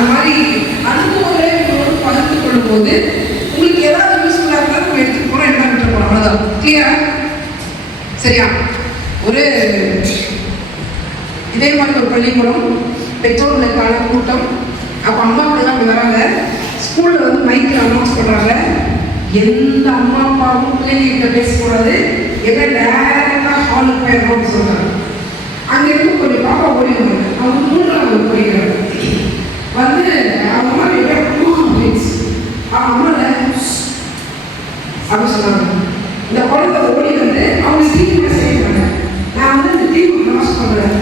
அந்த மாதிரி அனுபவங்களை உங்களோடு பகிர்ந்து கொள்ளும்போது உங்களுக்கு ஏதாவது யூஸ்ஃபுல்லாக இருந்தால் நம்ம எடுத்துட்டு போகிறோம், என்ன பண்ணிட்டு போகிறோம், அவ்வளோதான். கிளியரா? சரியா? ஒரு இதே மாதிரி ஒரு பள்ளிக்கூடம், பெற்றோர்களுக்கான கூட்டம். அப்போ அம்மாக்கெல்லாம் அப்படி வராங்க. ஸ்கூலில் வந்து மைக்கில் அனௌன்ஸ் பண்ணுறாங்க, எந்த அம்மா அப்பாவும் பிள்ளைங்ககிட்ட பேசக்கூடாது, எல்லாம் டேரெக்டாக ஹாலுக்கு போயிடணும்னு சொல்கிறாங்க. அங்கேருந்து கொஞ்சம் பாப்பா ஓடிடுவாங்க. அவங்க 3ஆவது போயிடுறாங்க. வந்து அவங்க அம்மா அம்மா அப்படின்னு சொன்னாங்க. இந்த குழந்தை ஓடி வந்து அவங்க டிவி செய்யறாங்க. நான் வந்து இந்த டிவி லாஸ் பண்ணுறேன்.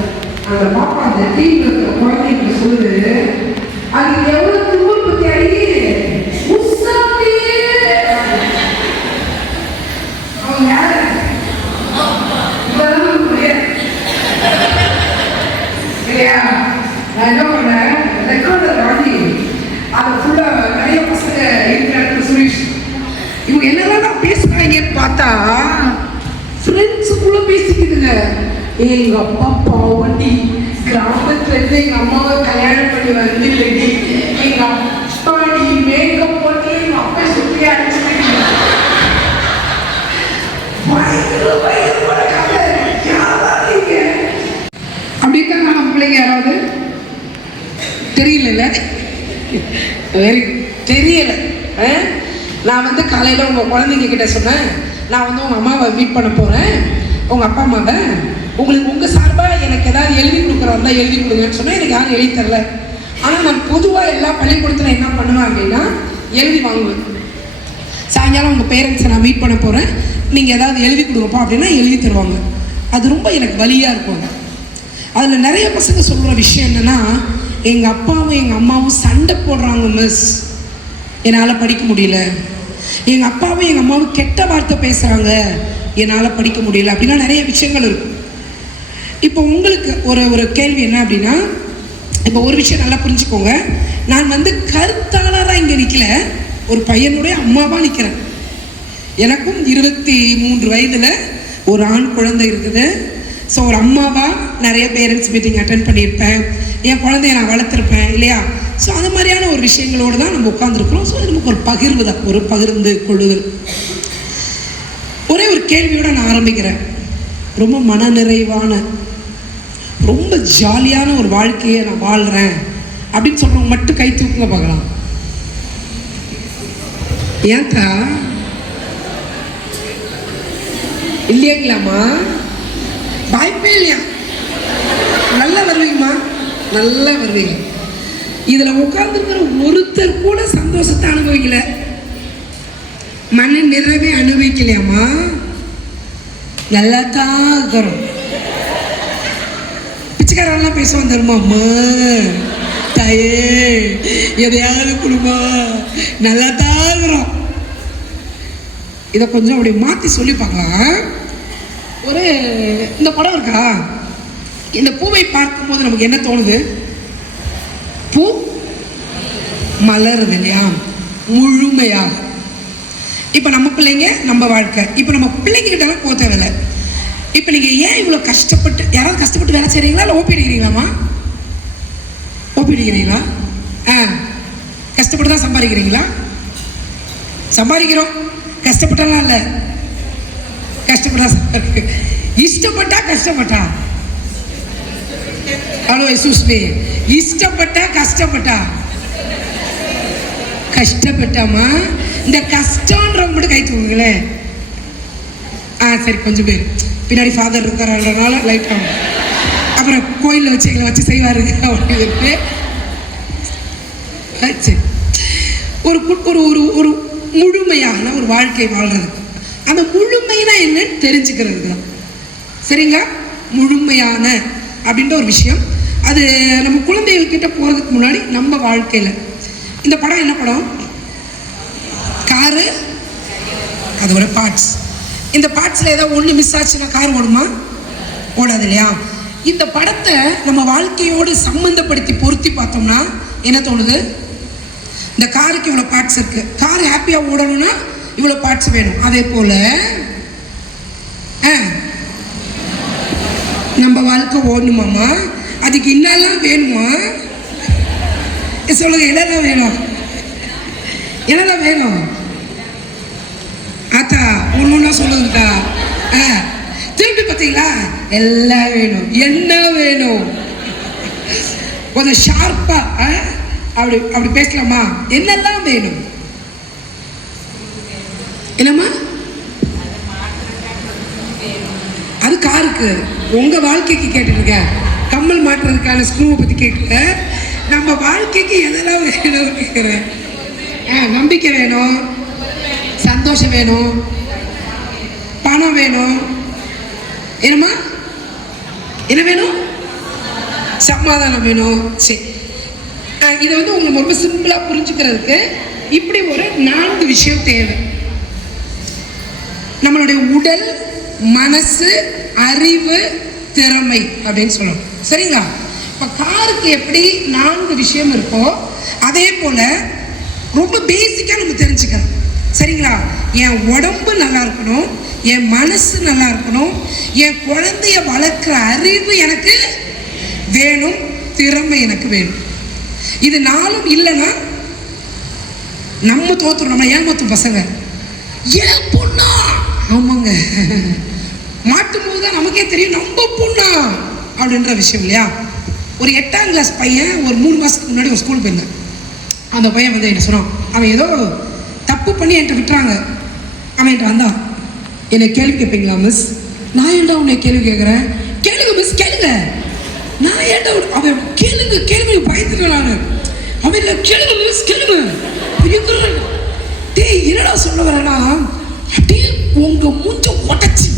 அந்த பாப்பா அந்த டிவியில் இருக்கிற குழந்தைங்க சொல்லுது, அது எவ்வளோ தூர் பற்றி அழகி அவங்க யாரு இல்லையா? நான் என்ன பண்ணேன், ரெக்கார்டர் வாங்கி அதை ஃபுல்லாக நிறைய பசங்க இருக்கிற சுரேஷ் இவங்க என்னெல்லாம் பேசுறாங்கன்னு பார்த்தா ஃப்ரெண்ட்ஸுக்குள்ள பேசிக்குதுங்க. எங்க அப்பா பாவண்டி கிராமத்துல இருந்து எங்க அம்மாவை கல்யாணம் பண்ணி வந்து எங்க அப்பாடி மேக்கப் போட்டு எங்க அப்பா சுற்றி அடிச்சு அப்படித்தான் நம்ம பிள்ளைங்க யாராவது தெரியல தெரியல. நான் வந்து காலையில் உங்கள் குழந்தைங்க கிட்ட சொன்னேன், நான் வந்து உங்கள் அம்மாவை மீட் பண்ண போகிறேன், உங்கள் அப்பா அம்மாவை உங்களுக்கு உங்கள் சார்பாக எனக்கு ஏதாவது எழுதி கொடுக்குறாருந்தா எழுதி கொடுங்கன்னு சொன்னால் எனக்கு யாரும் எழுதி தரல. ஆனால் நான் பொதுவாக எல்லா பள்ளிக்கூடத்தில் என்ன பண்ணுவேன் அப்படின்னா எழுதி வாங்குவேன். சாயங்காலம் உங்கள் பேரண்ட்ஸை நான் மீட் பண்ண போகிறேன், நீங்கள் ஏதாவது எழுதி கொடுங்கப்பா அப்படின்னா எழுதி தருவாங்க. அது ரொம்ப எனக்கு வலியாக இருக்கும். அதில் நிறைய பசங்க சொல்கிற விஷயம் என்னென்னா, எங்கள் அப்பாவும் எங்கள் அம்மாவும் சண்டை போடுறாங்க மிஸ், என்னால் படிக்க முடியல. எங்கள் அப்பாவும் எங்கள் அம்மாவும் கெட்ட வார்த்தை பேசுகிறாங்க, என்னால் படிக்க முடியல. அப்படின்னா நிறைய விஷயங்கள் இருக்கும். இப்போ உங்களுக்கு ஒரு கேள்வி என்ன அப்படின்னா, இப்போ ஒரு விஷயம் நல்லா புரிஞ்சுக்கோங்க. நான் வந்து கருத்தாளராக இங்கே நிற்கல, ஒரு பையனுடைய அம்மாவாக நிற்கிறேன். எனக்கும் 23 வயதில் ஒரு ஆண் குழந்தை இருக்குது. ஸோ ஒரு அம்மாவாக நிறைய பேரண்ட்ஸ் மீட்டிங் அட்டென்ட் பண்ணியிருப்பேன், என் குழந்தைய நான் வளர்த்துருப்பேன் இல்லையா? ஸோ அது மாதிரியான ஒரு விஷயங்களோடு தான் நம்ம உட்காந்துருக்குறோம். ஸோ அது நமக்கு ஒரு பகிர்வு தான், ஒரு பகிர்ந்து கொள்ளுதல். ஒரே ஒரு கேள்வியோடு நான் ஆரம்பிக்கிறேன். ரொம்ப மனநிறைவான, ரொம்ப ஜாலியான ஒரு வாழ்க்கையை நான் வாழ்கிறேன் அப்படின்னு சொல்கிறவங்க மட்டும் கை தூக்குங்க பார்க்கலாம். ஏன்க்கா இல்லையாங்களாம்மா? வாய்ப்பே இல்லையா? நல்லா வருவீங்கம்மா, நல்லா வருவீங்க. இதில் உட்கார்ந்துருக்கிற ஒருத்தர் கூட சந்தோஷத்தை அனுபவிக்கல, மன நிறைவே அனுபவிக்கலையாம்மா? நல்லா தான் இருக்கிறோம். பிச்சைக்காரெல்லாம் பேசுவோம் தருமா, அம்மா தாயே எதையாவது கொடுமா, நல்லா தான் இருக்கிறோம். இதை கொஞ்சம் அப்படி மாற்றி சொல்லி பார்க்கலாம். ஒரு இந்த படம் இருக்கா, இந்த பூவை பார்க்கும்போது நமக்கு என்ன தோணுது? பூ மலருது இல்லையா, முழுமையாக. இப்போ நம்ம பிள்ளைங்க நம்ம வாழ்க்கை, இப்போ நம்ம பிள்ளைங்க கிட்டலாம் போக தேவையில்லை. இப்போ நீங்கள் ஏன் இவ்வளோ கஷ்டப்பட்டு, யாராவது கஷ்டப்பட்டு வேலை செய்கிறீங்களா இல்லை ஓபி அடிக்கிறீங்களாம்மா? ஓபி அடிக்கிறீங்களா? கஷ்டப்பட்டு தான் சம்பாதிக்கிறீங்களா? சம்பாதிக்கிறோம், கஷ்டப்பட்டாலாம் இல்லை, கஷ்டப்பட்டா இஷ்டப்பட்டா கஷ்டப்பட்டா. ஹலோ சுஷ்மி, இஷ்டப்பட்டா கஷ்டப்பட்டா? கஷ்டப்பட்டாமா. இந்த கஷ்டன்றவங்க மட்டும் கை தூக்குங்களேன். சரி, கொஞ்சம் பேர் பின்னாடி ஃபாதர் இருக்கிறனால லைட் ஆகும். அப்புறம் கோயிலில் வச்சு எங்களை வச்சு செய்வாருங்க அப்படின்னு. சரி, ஒரு ஒரு ஒரு முழுமையான ஒரு வாழ்க்கை வாழ்றதுக்கு, அந்த முழுமைனா என்னன்னு தெரிஞ்சுக்கிறதுக்கு தான். சரிங்களா? முழுமையான அப்படின்ற ஒரு விஷயம், அது நம்ம குழந்தைகள்கிட்ட போகிறதுக்கு முன்னாடி நம்ம வாழ்க்கையில். இந்த படம் என்ன படம்? காரு, அதோட பார்ட்ஸ். இந்த பார்ட்ஸில் ஏதாவது ஒன்று மிஸ் ஆச்சுன்னா கார் ஓடுமா? ஓடாது இல்லையா? இந்த படத்தை நம்ம வாழ்க்கையோடு சம்மந்தப்படுத்தி பொருத்தி பார்த்தோம்னா என்ன தோணுது? இந்த காருக்கு இவ்வளோ பார்ட்ஸ் இருக்குது, கார் ஹாப்பியாக ஓடணும்னா இவ்வளோ பார்ட்ஸ் வேணும். அதே போல் நம்ம வாழ்க்கை ஓடணுமாம்மா, அதுக்கு இன்னெல்லாம் வேணுமா? சொல்லுங்க, என்னெல்லாம் வேணும்? என்னெல்லாம் வேணும்? ஆத்தா ஒண்ணுன்னா சொல்லுங்கக்கா. திருப்பி பார்த்தீங்களா? எல்லாம் வேணும். என்ன வேணும்? கொஞ்சம் ஷார்ப்பா அப்படி அப்படி பேசலாமா? என்னெல்லாம் வேணும்? என்னம்மா? அது காருக்கு, உங்க வாழ்க்கைக்கு கேட்டுருக்கேன். கம்மல் மாட்டுறதுக்கான ஸ்க்ரூவை பத்தி கேட்கல. நம்ம வாழ்க்கைக்கு எதெல்லாம் வேணும் கேட்குறேன். நம்பிக்கை வேணும், சந்தோஷம் வேணும், பணம் வேணும். என்னம்மா? என்ன வேணும்? சமாதானம் வேணும். சரி, இதை வந்து உங்களுக்கு ரொம்ப சிம்பிளா புரிஞ்சுக்கிறதுக்கு இப்படி ஒரு 4 விஷயம் தேவை. நம்மளுடைய உடல், மனசு, அறிவு, திறமை அப்படின்னு சொல்லணும். சரிங்களா? இப்போ காருக்கு எப்படி 4 விஷயம் இருக்கோ அதே போல ரொம்ப பேசிக்காக நம்ம தெரிஞ்சுக்கணும். சரிங்களா? என் உடம்பு நல்லா இருக்கணும், என் மனசு நல்லா இருக்கணும், என் குழந்தைய வளர்க்குற அறிவு எனக்கு வேணும், திறமை எனக்கு வேணும். இது 4 இல்லைன்னா நம்ம தோத்துறோம். நம்ம ஏமாத்தும் பசங்க. ஏன் பொண்ணா? ஆமாங்க, மாட்டும் போது தான் நமக்கே தெரியும் நம்ம பொண்ணா அப்படின்ற விஷயம் இல்லையா? ஒரு 8ஆம் கிளாஸ் பையன் ஒரு 3 மாதத்துக்கு முன்னாடி ஒரு ஸ்கூல் போயிருந்தேன். அந்த பையன் வந்து என்ன சொன்னான், அவன் ஏதோ தப்பு பண்ணி என்கிட்ட விட்டுறாங்க. அவன் என்கிட்ட வந்தான், என்னை கேள்வி கேட்பீங்களா மிஸ்? நான் ஏன்டா உன்னை கேள்வி கேட்குறேன்? கேளுங்க மிஸ், கேளுங்க. நான் ஏன்டா அவன் கேளுங்க கேளுங்க பயந்துட்டேன் நான். அவன் இல்லை, கேளுங்க மிஸ் கேளுங்க. டேய் என்னடா சொல்ல வரேன்னா, அப்படியே உங்க மூஞ்ச உடச்சி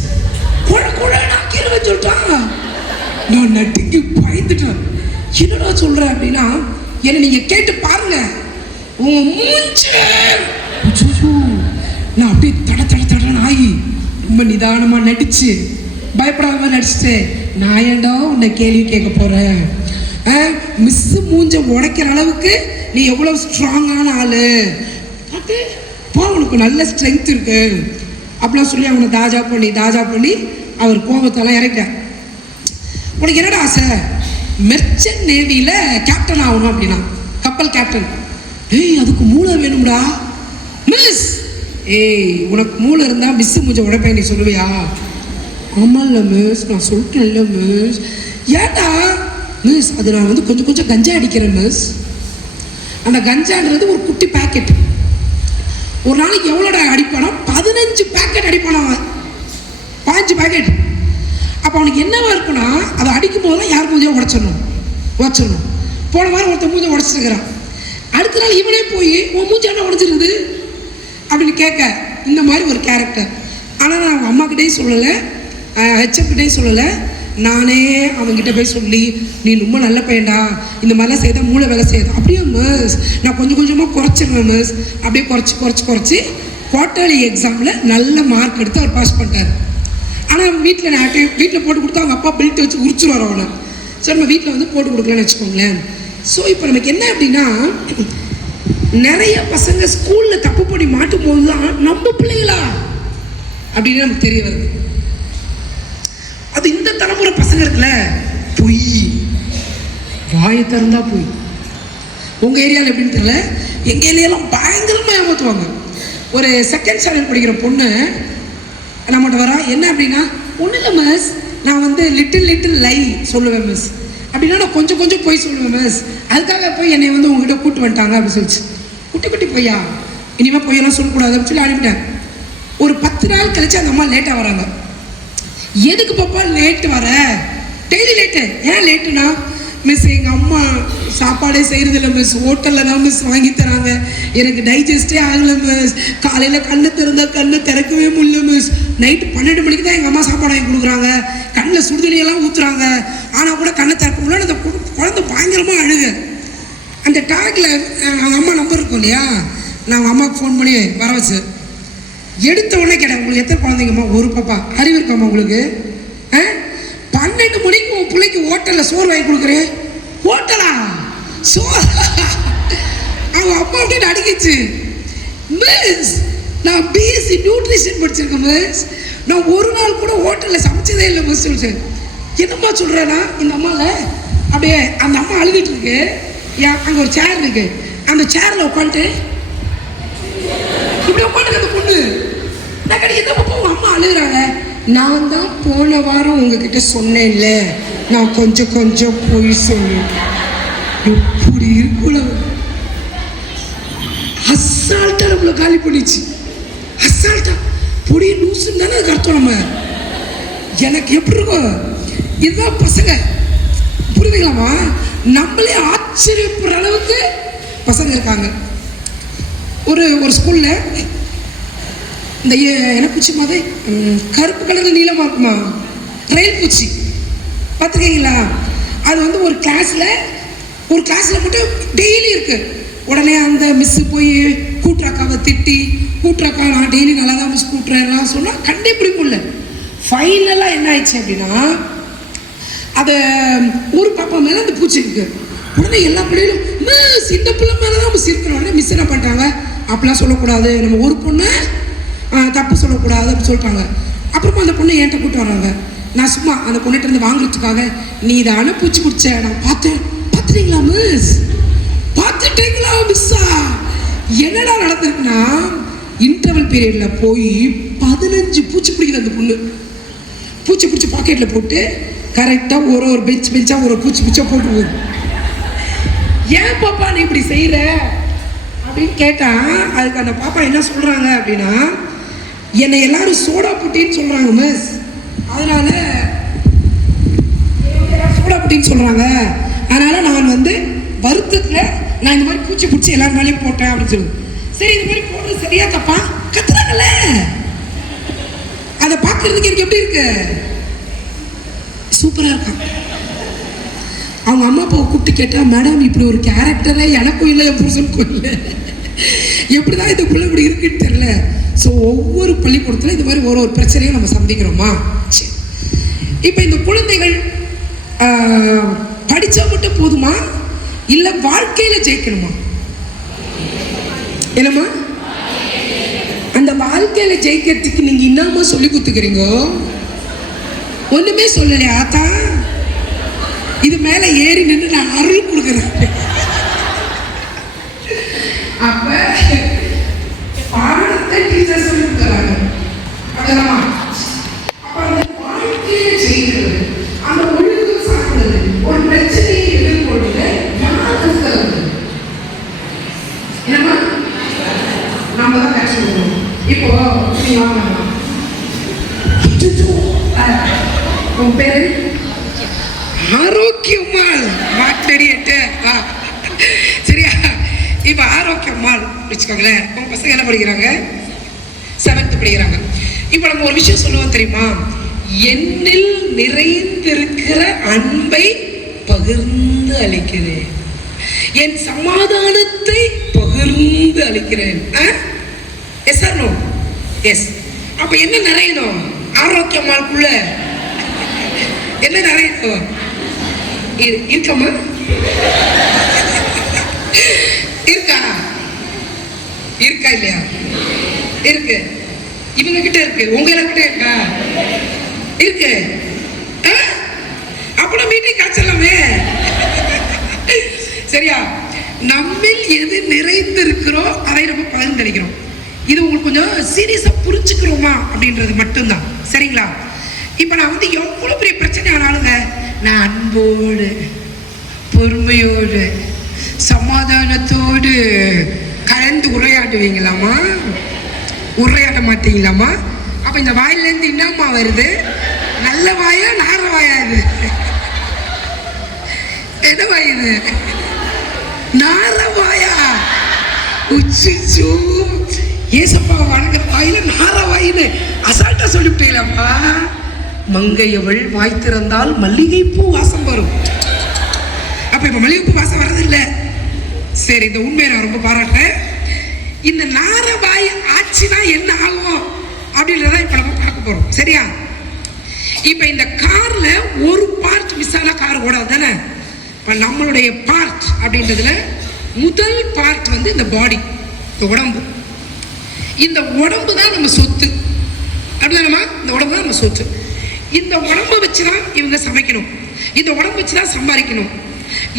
குழ குழ நான் கேளுங்க சொல்லிட்டான். நான் நட்டுக்கு பயந்துட்டேன். என்னடா சொல்கிறேன் அப்படின்னா, என்னை நீங்கள் கேட்டு பாருங்க, உங்க மூஞ்ச. நான் அப்படியே தட தட தடன்னு ஆகி ரொம்ப நிதானமாக நடிச்சு பயப்படாம நடிச்சுட்டு, நான் ஏன்டா உன்னை கேள்வி கேட்க போகிறேன்? மிஸ்ஸு மூஞ்ச உடைக்கிற அளவுக்கு நீ எவ்வளோ ஸ்ட்ராங்கான ஆள், போ உனக்கு நல்ல ஸ்ட்ரென்த் இருக்கு அப்படிலாம் சொல்லி அவனை தாஜா பண்ணி அவர் கோபத்தெல்லாம் இறக்கிட்டார். உனக்கு என்னடா ஆசை? மெர்ச்சன்ட் நேவியில் கேப்டன் ஆகணும் அப்படின்னா, கப்பல் கேப்டன். ஏய் அதுக்கு மூளை வேணும்டா மிஸ். ஏய் உனக்கு மூளை இருந்தால் மிஸ் மூஞ்ச உடைப்பேன் நீ சொல்லுவியா? ஆமாம் இல்லை மிஸ், நான் சொல்லிட்டேன் இல்லை மிஸ். ஏன்டா மிஸ்? அது நான் வந்து கொஞ்சம் கொஞ்சம் கஞ்சா அடிக்கிறேன் மிஸ். அந்த கஞ்சாங்கிறது ஒரு குட்டி பேக்கெட். ஒரு நாளைக்கு எவ்வளோடா அடிப்பானா? 15 பேக்கெட் அடிப்பானா, 5 பேக்கெட். அப்போ அவனுக்கு என்னவா இருக்குன்னா, அதை அடிக்கும் போதெல்லாம் யார் மூஞ்சியாக உடச்சிடணும். போன வாரம் ஒருத்தர் மூஞ்சை உடச்சிருக்கிறான். அடுத்த நாள் இவனே போய் உன் மூஞ்சி என்ன உடச்சிருக்குது அப்படின்னு கேட்க, இந்த மாதிரி ஒரு கேரக்டர். ஆனால் நான் அவங்க அம்மாக்கிட்டேயும் சொல்லலை, ஹெச்எம்கிட்டையும் சொல்லலை, நானே அவங்ககிட்ட போய் சொல்லி, நீ ரொம்ப நல்ல பையன்டா, இந்த மாதிரிலாம் செய்தால் மூளை வேலை செய்யுது. அப்படியே மிஸ் நான் கொஞ்சம் கொஞ்சமாக குறைச்சிருவேன் மிஸ். அப்படியே குறைச்சி குவார்டர்லி எக்ஸாமில் நல்ல மார்க் எடுத்து அவர் பாஸ் பண்ணிட்டார். ஆனால் அவன் வீட்டில் போட்டு கொடுத்தா அவங்க அப்பா பெல்ட் வச்சு உரிச்சுருவார் அவனை. ஸோ நம்ம வீட்டில் வந்து போட்டு கொடுக்கலான்னு வச்சுக்கோங்களேன். ஸோ இப்போ நமக்கு என்ன அப்படின்னா, நிறைய பசங்க ஸ்கூலில் தப்பு பண்ணி மாட்டும் போது தான் நம்ம பிள்ளைங்களா அப்படின்னு நமக்கு தெரிய வருது. அது இந்த தலைமுறை பசங்க இருக்குல்ல, பொய் வாயை திறந்தா பொய். உங்கள் ஏரியாவில் எப்படின்னு தெரியல, எங்கள் ஏரியாலாம் பயங்கரமாக ஏமாற்றுவாங்க. ஒரு 2nd ஸ்டாண்டர்ட் படிக்கிற பொண்ணு நம்மகிட்ட வரா. என்ன அப்படின்னா, ஒன்றும் இல்லை மிஸ், நான் வந்து லிட்டில் லை சொல்லுவேன் மிஸ். அப்படின்னா நான் கொஞ்சம் கொஞ்சம் போய் சொல்லுவேன் மிஸ். அதுக்காக போய் என்னை வந்து உங்ககிட்ட கூப்பிட்டு வந்துட்டாங்க அப்படின்னு சொல்லிச்சு. குட்டி பொய்யா, இனிமேல் பொய்யெல்லாம் சொல்லக்கூடாது அப்படின்னு சொல்லி அனுப்பிட்டேன். ஒரு 10 நாள் கழிச்சு அந்த அம்மா லேட்டாக வராங்க. எதுக்கு பாப்பா லேட்டு வர? Daily late. ஏன் லேட்டுனா, மிஸ் எங்கள் அம்மா சாப்பாடே செய்கிறதில்ல மிஸ், ஹோட்டலில் தான் மிஸ் வாங்கி தராங்க, எனக்கு டைஜஸ்டே ஆகலை மிஸ், காலையில் கண்ணு திறக்கவே முடியல மிஸ், நைட்டு 12 மணிக்கு தான் எங்கள் அம்மா சாப்பாடு வாங்கி கொடுக்குறாங்க, கண்ணில் சுடுதண்ணியெல்லாம் ஊற்றுறாங்க, ஆனால் கூட கண்ணை திறக்க முடியல. அந்த குழந்தை பயங்கரமாக அழுக. அந்த டேக்கில் அவங்க அம்மா நம்பர் இருக்கும் இல்லையா, நான் அவங்க அம்மாவுக்கு ஃபோன் பண்ணி வர வச்சு எடுத்த உடனே கேட்டேன், உங்களுக்கு எத்தனை குழந்தைங்கம்மா? ஒரு பாப்பா. அறிவு இருக்காம்மா உங்களுக்கு? 12 மணிக்கு உன் பிள்ளைக்கு ஹோட்டலில் சோறு வாங்கி கொடுக்குறேன். ஹோட்டலா சோறு? அவங்க அப்பா அப்படின்னு அடிக்கிச்சு. மிஸ் நான் பிஎஸ்சி நியூட்ரிஷன் படிச்சிருக்கேன் மிஸ், நான் ஒரு நாள் கூட ஹோட்டலில் சமைச்சதே இல்லை மிஸ் சொல்லிச்சு. என்னம்மா சொல்கிறேன்னா, இந்த அம்மாவில் அப்படியே அந்த அம்மா அழுதுட்டு இருக்கு. அங்க ஒரு சேர் இருக்கு, அந்த சேர்ல உட்காந்துட்டு இப்படி உட்காந்து அந்த பொண்ணு நான் கிடையாது பாப்பா உங்க அம்மா அழுகுறாங்க. நான் தான் போன வாரம் உங்ககிட்ட சொன்னேன்ல, நான் கொஞ்சம் கொஞ்சம் போய் சொன்னேன். எப்படி இருக்குள்ள அசால்ட்டா நம்மள காலி பண்ணிச்சு. அசால்ட்டா பொடி லூசுன்னு தானே அதுக்கு அர்த்தம். நம்ம எனக்கு எப்படி இருக்கும் இதுதான் பசங்க, புரியுதுங்களாமா? நம்மளே ஆச்சரியப்படுற அளவுக்கு பசங்க இருக்காங்க. ஒரு ஸ்கூல்ல இந்த என்ன பூச்சி மாதிரி கருப்பு கலர்ல நீளமா இருக்குமா, ரயில் பூச்சி பார்த்துருக்கீங்களா? அது வந்து ஒரு கிளாஸ்ல மட்டும் டெய்லி இருக்கு. உடனே அந்த மிஸ் போய் கூட்டுறாக்காவை திட்டி, கூட்டுறாக்கா நான் டெய்லி நல்லா தான் மிஸ் கூட்டுறேன்லாம் சொன்னால் கண்டே பிடிக்கும் இல்லை. ஃபைனலாக என்ன ஆயிடுச்சு அப்படின்னா, அதை ஒரு பாப்பா மேலே அந்த பூச்சி இருக்கு. உடனே எல்லா பிள்ளைகளும் மிஸ் இந்த பிள்ளை மேலே தான் மிஸ் இருக்கிற. உடனே மிஸ் என்ன பண்ணிட்டாங்க, அப்படிலாம் சொல்லக்கூடாது, நம்ம ஒரு பொண்ணை தப்பு சொல்லக்கூடாது அப்படின்னு சொல்லிட்டாங்க. அப்புறமா அந்த பொண்ணை என்கிட்ட கூப்பிட்டு வராங்க. நான் சும்மா அந்த பொண்ணுகிட்ட இருந்து வாங்குறதுக்காக, நீ தானே பூச்சி பிடிச்ச, நான் பார்த்தேன், பார்த்துட்டீங்களா மிஸ், பார்த்துட்டீங்களா மிஸ்ஸா? என்னடா நடந்திருக்குன்னா, இன்டர்வல் பீரியட்ல போய் 15 பூச்சி பிடிக்குது அந்த பொண்ணு. பூச்சி பிடிச்சி பாக்கெட்ல போட்டு கரெக்டாக ஒரு பெஞ்சா ஒரு பூச்சி பிச்சா போட்டு போகுது. ஏன் பாப்பா நீ இப்படி செய்யற அப்படின்னு கேட்டா, அதுக்கு அந்த பாப்பா என்ன சொல்றாங்க அப்படின்னா, என்னை எல்லாரும் சோடா புட்டின்னு சொல்றாங்க மிஸ், அதனால சோடா புட்டின்னு சொல்றாங்க, அதனால நான் வந்து வருத்தத்துல நான் இந்த மாதிரி பூச்சி பிடிச்சி எல்லாரும் மேலேயும் போட்டேன் அப்படின்னு சொல்லுது. சரி, இந்த மாதிரி போடுறது சரியா தப்பா? கத்துறாங்கல்ல, அதை பார்க்கறதுக்கு எனக்கு எப்படி இருக்கு, சூப்பரா இருக்கும். அவங்க அம்மா அப்பாவை கூப்பிட்டு கேட்டா, மேடம் இப்படி ஒரு கேரக்டரே எனக்கும் இல்லை, என் புருஷனுக்கும் இல்லை, எப்படிதான் இந்த பிள்ளை இப்படி இருக்குன்னு தெரியல. ஸோ ஒவ்வொரு பள்ளிக்கூடத்துல இந்த மாதிரி ஒரு பிரச்சனையும் நம்ம சந்திக்கிறோமா? சரி, இப்போ இந்த குழந்தைகள் படிச்சா மட்டும் போதுமா, இல்ல வாழ்க்கையில ஜெயிக்கணுமா? என்னம்மா, அந்த வாழ்க்கையில ஜெயிக்கிறதுக்கு நீங்க என்னமா சொல்லி கொடுத்துக்கிறீங்க? ஒண்ணுமே சொல்லலையா? ஆத்தா இது மேல ஏறி நின்று நான் அருள் கொடுக்குறேன். அப்ப பாடத்தை டீச்சர் சொல்லி கொடுக்குறாங்க. அப்ப அந்த வாழ்க்கையை செய்கிறது, அந்த ஒழுங்கு சார்ந்தது, ஒரு பிரச்சனையை எதிர்கொள்வது யார் கற்றுக்கிறது? என்னம்மா, நம்ம தான் கற்றுக்கணும். இப்போ நீ வாங்க, உன் பேரு ஆரோக்கியம்மாள் மாட்டடிட்டு சரியா? இப்போ ஆரோக்கியம்மாள் வச்சுக்கோங்களேன். உங்க பசங்க என்ன படிக்கிறாங்க? 7th படிக்கிறாங்க. இப்போ நம்ம ஒரு விஷயம் சொல்லுவோம் தெரியுமா, என்னில் நிறைந்திருக்கிற அன்பை பகிர்ந்து அளிக்கிறேன், என் சமாதானத்தை பகிர்ந்து அளிக்கிறேன். Yes or no? எஸ். அப்ப என்ன நிறையணும்? ஆரோக்கியமாக்குள்ள என்ன நிறையணும்? இருக்கமா? இருக்கா? இருக்கா இல்லையா? இருக்கு. இவங்க கிட்ட இருக்கு, உங்க கிட்ட இருக்கா? இருக்கு. அப்ப மீட்டிங் காய்ச்சலாமே. சரியா? நம்மில் எது நிறைந்திருக்கிறோ அதை நம்ம பகிர்ந்தளிக்கிறோம். இது உங்களுக்கு கொஞ்சம் சீரியஸா புரிஞ்சுக்கிறோமா அப்படின்றது மட்டும்தான். சரிங்களா? இப்ப நான் வந்து எவ்வளவு பெரிய பிரச்சனை ஆனாலுங்க, நான் அன்போடு பொறுமையோடு சமாதானத்தோடு கலந்து உரையாடுவீங்களாமா? உரையாட மாட்டீங்களாமா? அப்ப இந்த வாயிலிருந்து என்னம்மா வருது? நல்ல வாயா நார வாயா? இது என்ன வாய்? இது நாரவாயா? உச்சிச்சோ, ஏசப்பா வணங்குற வாயில நாரவாயின்னு அசால்ட்டா சொல்லிவிட்டீங்களப்பா. மங்கையவள் வாய் திறந்தால் மல்லிகைப்பூ வாசம் வரும். அப்ப இப்ப மல்லிகைப்பூ வாசம் வர்றதில்லை. சரி, இந்த உண்மையை நான் ரொம்ப பாராட்டுறேன். இந்த நாரவாய் ஆச்சுன்னா என்ன ஆகும் அப்படின்றத இப்ப நம்ம பார்க்க போறோம். சரியா? இப்ப இந்த கார்ல ஒரு பார்ட் மிஸ் ஆனா கார் ஓடாது தானே? நம்மளுடைய பார்ட் அப்படின்றதுல முதல் பார்ட் வந்து இந்த பாடி, இந்த உடம்பு. இந்த உடம்பு தான் நம்ம சொத்து. அப்படிதானமா? இந்த உடம்பு தான் நம்ம சொத்து. இந்த உடம்பை வச்சுதான் இவங்க சமைக்கணும், இந்த உடம்பு வச்சுதான் சம்பாதிக்கணும்,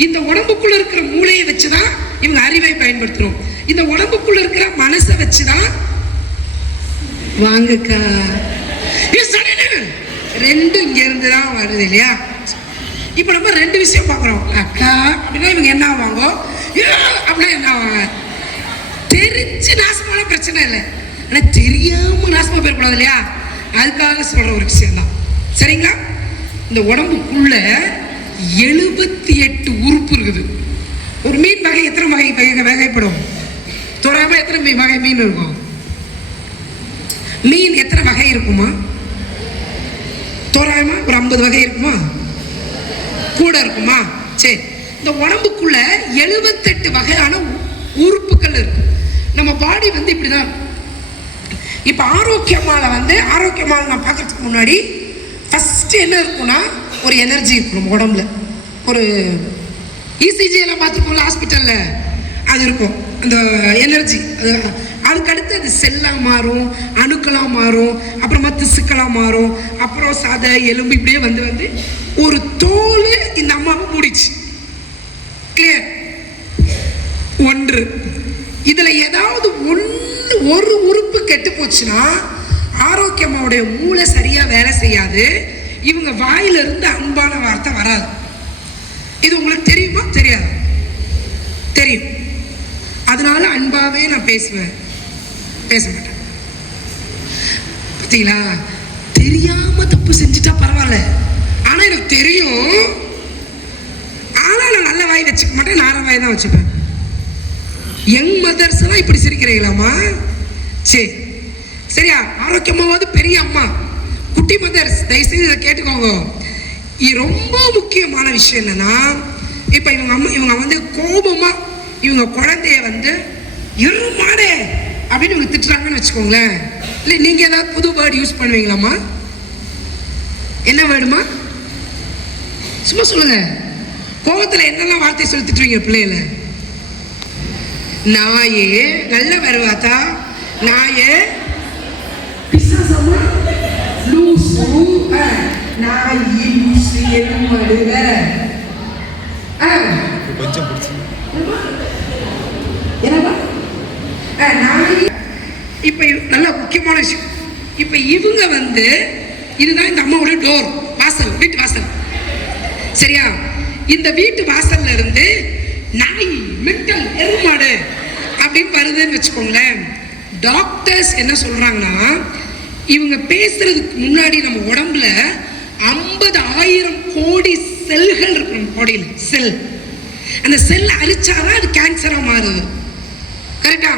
இந்த உடம்புக்குள்ள இருக்கிற மூளையை வச்சுதான் இவங்க அறிவை பயன்படுத்துறோம். இந்த உடம்புக்குள்ள இருக்கிற மனசை வச்சுதான் வாங்கக்கா ரெண்டும் இங்க இருந்துதான் வருது இல்லையா? இப்ப நம்ம ரெண்டு விஷயம் பாக்குறோம். அக்கா அப்படின்னா இவங்க என்ன ஆவாங்க, அப்படின்னா என்ன ஆவாங்க? தெரிஞ்சு நாசமான பிரச்சனை இல்லை, ஆனா தெரியாம நாசமா போயிடக்கூடாது இல்லையா? அதுக்காக சொல்ற ஒரு விஷயம் தான். சரிங்களா? இந்த உடம்புக்குள்ள 78 உறுப்பு இருக்குது. ஒரு மீன் வகை எத்தனை வகைப்படும்? தோராம எத்தனை வகை மீன் இருக்கும்? மீன் எத்தனை வகை இருக்குமா? தோராயமா ஒரு 50 வகை இருக்குமா? கூட இருக்குமா? சரி, இந்த உடம்புக்குள்ள 78 வகையான உறுப்புகள் இருக்கு. நம்ம பாடி வந்து இப்படிதான். இப்ப ஆரோக்கியமான நான் பார்க்கறதுக்கு முன்னாடி ஃபர்ஸ்ட் என்ன இருக்கும்னா ஒரு எனர்ஜி இருக்கும் நம்ம உடம்புல. ஒரு இசிஜி எல்லாம் பார்த்துருக்கோம்ல ஹாஸ்பிட்டல்ல, அது இருக்கும் அந்த எனர்ஜி. அதுக்கடுத்து அது செல்லா மாறும், அணுக்களா மாறும், அப்புறமா திசுக்களா மாறும், அப்புறம் சதை எலும்பு இப்படியே வந்து வந்து ஒரு தோல் இந்த அம்மாவை மூடிச்சு. கிளியர்? ஒன்று. இதுல ஏதாவது ஒரு உறுப்பு கெட்டு போச்சுன்னா ஆரோக்கியமாவுடைய மூளை சரியா வேலை செய்யாது. இவங்க வாயிலிருந்து அன்பான வார்த்தை வராது. இது உங்களுக்கு தெரியுமா? தெரியாது? தெரியும். அதனால அன்பாவே நான் பேசுவேன், பேச மாட்டேன். பார்த்தீங்களா? தெரியாம தப்பு செஞ்சுட்டா பரவாயில்ல, ஆனா எனக்கு தெரியும், ஆனா நான் நல்ல வாய் வச்சுக்க மாட்டேன், நார வாய் தான் வச்சுப்பேன். யங் மதர்ஸ் எல்லாம் இப்படி சிரிக்கிறீங்களாமா? சரி சரியா? ஆரோக்கியமாவது பெரிய அம்மா, குட்டி மதர்ஸ் தயவுசெய்து இதை கேட்டுக்கோங்க. இது ரொம்ப முக்கியமான விஷயம் என்னன்னா, இப்ப இவங்க வந்து கோபமா இவங்க குழந்தைய வந்து இருமாடே அப்படின்னு இவங்க திட்டுறாங்கன்னு வச்சுக்கோங்களேன். இல்லை நீங்க ஏதாவது புது வேர்டு யூஸ் பண்ணுவீங்களாமா? என்ன வேர்டுமா? சும்மா சொல்லுங்க. கோபத்துல என்னெல்லாம் வார்த்தை சொல்லி திட்டுவீங்க பிள்ளைகள? நாயே, நல்ல வருவாத்தா, நாயே, பிசாசமா, லூசு, நாய், லூசு, எருமாடு, வேற கொஞ்சம் பிடிச்சி என்னப்பா நாய். இப்ப நல்ல முக்கியமான விஷயம். இப்ப இவங்க வந்து இதுதான் இந்த அம்மாவோட டோர், வாசல், வீட்டு வாசல். சரியா? இந்த வீட்டு வாசல்ல இருந்து நாய், மென்டல், எருமாடு அப்படின்னு வருதுன்னு வச்சுக்கோங்களேன். டாக்டர்ஸ் என்ன சொல்றாங்கன்னா, இவங்க பேசுறதுக்கு முன்னாடி நம்ம உடம்புல 50,000 கோடி செல்கள் இருக்கு நம்ம பாடியில். செல், அந்த செல் அரிச்சாதான் அது கேன்சரா மாறுது. கரெக்டா?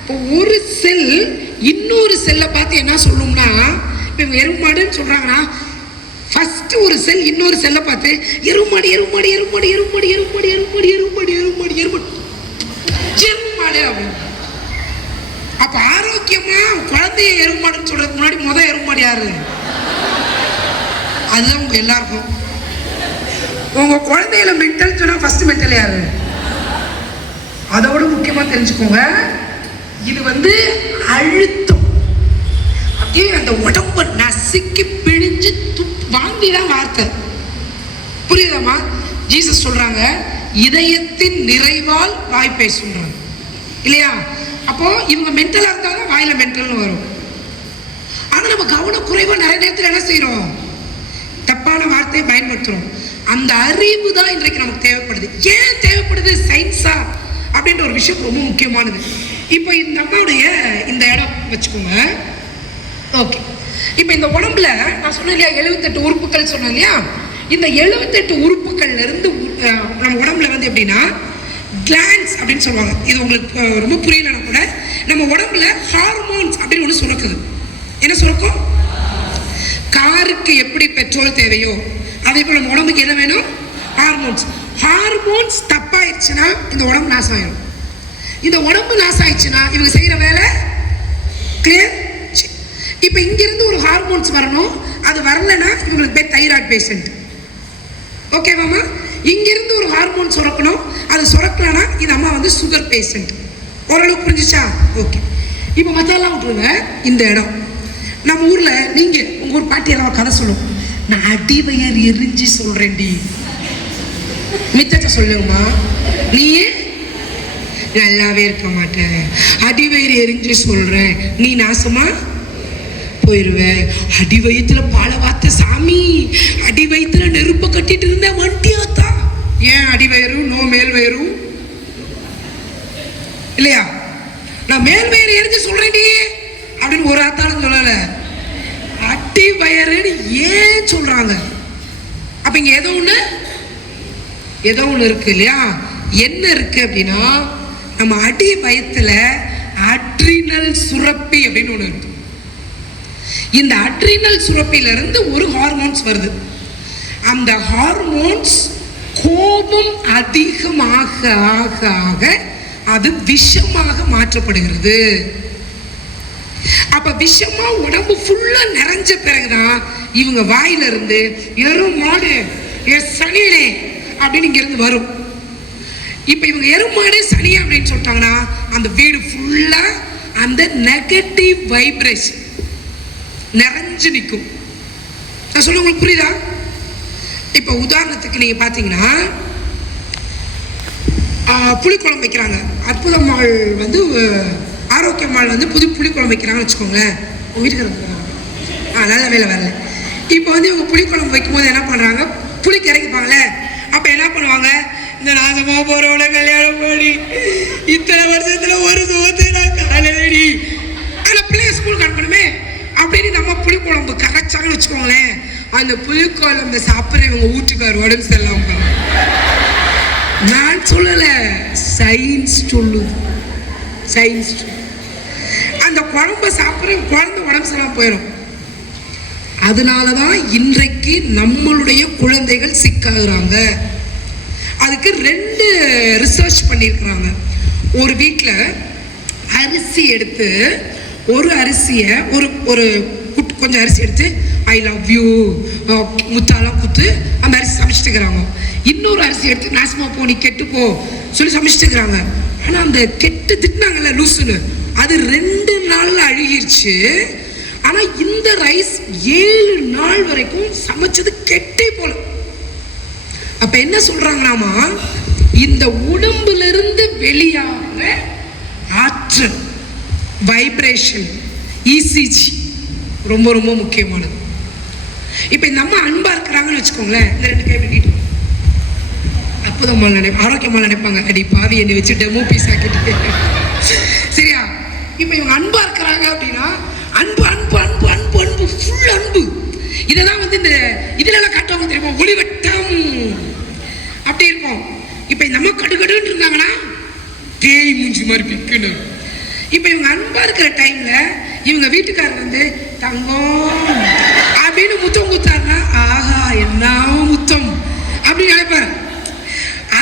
இப்போ ஒரு செல் இன்னொரு செல்லை பார்த்து என்ன சொல்லும்னா, இப்போ இவங்க எருமாடுன்னு சொல்றாங்கன்னா ஃபர்ஸ்ட் ஒரு செல் இன்னொரு செல்லை பார்த்து எருமாடு எருமாடு எருமாடு எருமாடு எருமாடு எருமாடு எருமாடு எருமாடு எருமாடு எருமாடு அப்படின்னு. அப்ப ஆரோக்கியமா குழந்தைய எருமாடுன்னு சொல்றதுக்கு முன்னாடி எருமாடு யாரு? அதுதான் உங்க எல்லாருக்கும். உங்க குழந்தையில மென்டல் சொன்னா ஃபர்ஸ்ட் மென்டல் யாரு? அதோட முக்கியமா தெரிஞ்சுக்கோங்க, இது வந்து அழுத்தம். அப்படியே அந்த உடம்ப நசுக்கி பிழிஞ்சு வாந்திதான் வார்த்தை. புரியுதாமா? ஜீசஸ் சொல்றாங்க, இதயத்தின் நிறைவால் வாய் பேசுறாங்க இல்லையா? அப்போ இவங்க மென்டலா இருந்தாலும் வாயில மென்டல்னு வரும். ஆனா நம்ம கவனக்குறைவா நிறைய நேரத்தில் என்ன செய்யறோம்? தப்பான வார்த்தையை பயன்படுத்துறோம். அந்த அறிவு தான் இன்றைக்கு நமக்கு தேவைப்படுது. ஏன் தேவைப்படுது? சயின்ஸா அப்படின்ற ஒரு விஷயம் ரொம்ப முக்கியமானது. இப்போ இந்த அம்மாவுடைய இந்த இடம் வச்சுக்கோங்க. ஓகே, இப்போ இந்த உடம்புல நான் சொன்னேன் இல்லையா 78 உறுப்புகள் சொன்னேன் இல்லையா? இந்த 78 உறுப்புகள்ல இருந்து நம்ம உடம்புல வந்து எப்படின்னா கிளான்ஸ் அப்படின்னு சொல்லுவாங்க. இது உங்களுக்கு ரொம்ப புரியலன்னா கூட நம்ம உடம்புல ஹார்மோன்ஸ் அப்படின்னு ஒன்று சுரக்குது. என்ன சுரக்கும்? காருக்கு எப்படி பெட்ரோல் தேவையோ அதே போல நம்ம உடம்புக்கு என்ன வேணும்? ஹார்மோன்ஸ். ஹார்மோன்ஸ் தப்பாயிடுச்சுன்னா இந்த உடம்பு நாசம் ஆயிடும். இந்த உடம்பு நாசம் ஆயிடுச்சுன்னா இவங்க செய்யற வேலை கிளியர். இப்போ இங்கிருந்து ஒரு ஹார்மோன்ஸ் வரணும், அது வரலன்னா இவங்களுக்கு பேர் தைராய்டு பேஷண்ட். ஓகேவாமா? இங்கிருந்து ஒரு ஹார்மோன் சுரக்கணும், அது சுரக்கலன்னா இந்த அம்மா வந்து சுகர் பேஷண்ட். ஓரளவுக்கு புரிஞ்சுச்சா? ஓகே. இப்போ மற்றெல்லாம் விட்டுருங்க. இந்த இடம் நம்ம ஊர்ல, நீங்க உங்க ஊர் பாட்டி எல்லாம் கதை சொல்லும், நான் அடிவயர் எரிஞ்சு சொல்றேன்டி. மித்தத்தை சொல்லுங்கம்மா. நீ நல்லாவே இருக்க மாட்டேன், அடிவயிறு எரிஞ்சு சொல்றேன், நீ நாசமா போயிருவ. அடி வயிற்றுல பால வார்த்த சாமி, அடி வயிற்றுல நெருப்ப கட்டிட்டு இருந்த வண்டியாத்தா. ஏன் அடி வயிறும் நோ மேல் வயிறும் இல்லையா? நான் மேல் வயிறு எரிஞ்சு சொல்றேன்டி அப்படின்னு ஒரு ஆத்தாலும் சொல்லல, அடி வயிறுன்னு ஏன் சொல்றாங்க? அப்ப இங்க ஏதோ ஒண்ணு இருக்கு இல்லையா? என்ன இருக்கு அப்படின்னா, நம்ம அடி வயிற்றுல அட்ரினல் சுரப்பி அப்படின்னு ஒண்ணு இருக்கு. இந்த அட்ரினல் சுரப்பில இருந்து ஒரு ஹார்மோன்ஸ் வருது. அந்த ஹார்மோன்ஸ் கோபம் அதிகமாக ஆக ஆக அது விஷமாக மாற்றப்படுகிறது. அப்ப விஷமா உடம்பு ஃபுல்லா நிறைஞ்ச பிறகுதான் இவங்க வாயில இருந்து எரும் மாடு சனியனே அப்படின்னு இங்க இருந்து வரும். இப்ப இவங்க எருமாடு சனி அப்படின்னு சொல்லிட்டாங்கன்னா அந்த வீடு ஃபுல்லா அந்த நெகட்டிவ் வைப்ரேஷன் நிறைஞ்சு நிற்கும். நான் சொல்ல உங்களுக்கு புரியுதா? இப்ப உதாரணத்துக்கு நீங்க பாத்தீங்கன்னா புளிக்குழம்பு வைக்கிறாங்க. அற்புதம்மாள் வந்து ஆரோக்கியம்மாள் வந்து புளிக்குழம்பு வைக்கிறாங்கன்னு வச்சுக்கோங்களேன். உங்க வீட்டுக்கு நல்ல வேலை வரல. இப்போ வந்து இவங்க புளிக்குழம்பு வைக்கும்போது என்ன பண்றாங்க, புளி கரைக்குப்பாங்களே. அப்ப என்ன பண்ணுவாங்க, இந்த நாசமா போறவன கல்யாணம் பண்ணி இத்தனை வருஷத்துல ஒரு சோத்து நான் காலடி, ஆனா பிள்ளைய ஸ்கூலுக்கு அனுப்பணுமே அப்படின்னு நம்ம புளிக்குழம்பு கரைச்சாங்கன்னு வச்சுக்கோங்களேன். அந்த புளிக்குழம்பு சாப்பிட்ற இவங்க வீட்டுக்கார் உடம்பு செல்லாம. நான் சொல்லல, சயின்ஸ் சொல்லுது. சயின்ஸ் அந்த குழம்பை சாப்பிட்ற குழந்தை உடம்பு செல்லாம போயிடும். அதனாலதான் இன்றைக்கு நம்மளுடைய குழந்தைகள் சிக்காகிறாங்க. அதுக்கு 2 ரிசர்ச் பண்ணியிருக்கிறாங்க. ஒரு வீட்டில் அரிசி எடுத்து ஒரு அரிசியை ஒரு கொஞ்சம் அரிசி எடுத்து ஐ லவ் யூ முத்தாலாம் குத்து அந்த அரிசி சமைச்சிட்டு இருக்கிறாங்க. இன்னொரு அரிசி எடுத்து நாசமா போ நீ கெட்டு போ சொல்லி சமைச்சிட்டு இருக்கிறாங்க. ஆனால் அந்த கெட்டு திட்டினாங்கல்ல லூசுன்னு, அது 2 நாள்ல அழுகிருச்சு. ஆனா இந்த ரைஸ் 7 நாள் வரைக்கும் சமைச்சது கெட்டே போல. அப்ப என்ன சொல்றாங்கன்னாமா, இந்த உடம்புல இருந்து வெளியாக ஆற்றல் வைப்ரேஷன் இசிஜி ரொம்ப ரொம்ப முக்கியமானது. இப்ப இந்த அம்மா அன்பா இருக்கிறாங்கன்னு வச்சுக்கோங்களேன், இந்த 2 கை பண்ணிட்டு அற்புதமா ஆரோக்கியமா நினைப்பாங்க, அடி பாவி என்னை வச்சு டெமோ பீஸ் ஆக்கிட்டு. சரியா? இப்ப இவங்க அன்பா இருக்கிறாங்க அப்படின்னா அன்பு அன்பு அன்பு அன்பு அன்பு ஃபுல் அன்பு. இதெல்லாம் வந்து இந்த இதுல எல்லாம் காட்டுவாங்க தெரியுமா, ஒளிவட்டம் அப்படி இருக்கும். இப்ப இந்த அம்மா கடுகடுன்னு இருந்தாங்கன்னா தேய் மூஞ்சி மாதிரி பிக்கணும். இப்ப இவங்க அன்பா இருக்கிற டைம்ல இவங்க வீட்டுக்காரர் வந்து தங்கம் அப்படின்னு முத்தம் குத்தாருன்னா ஆஹா என்ன முத்தம் அப்படின்னு நினைப்பாரு.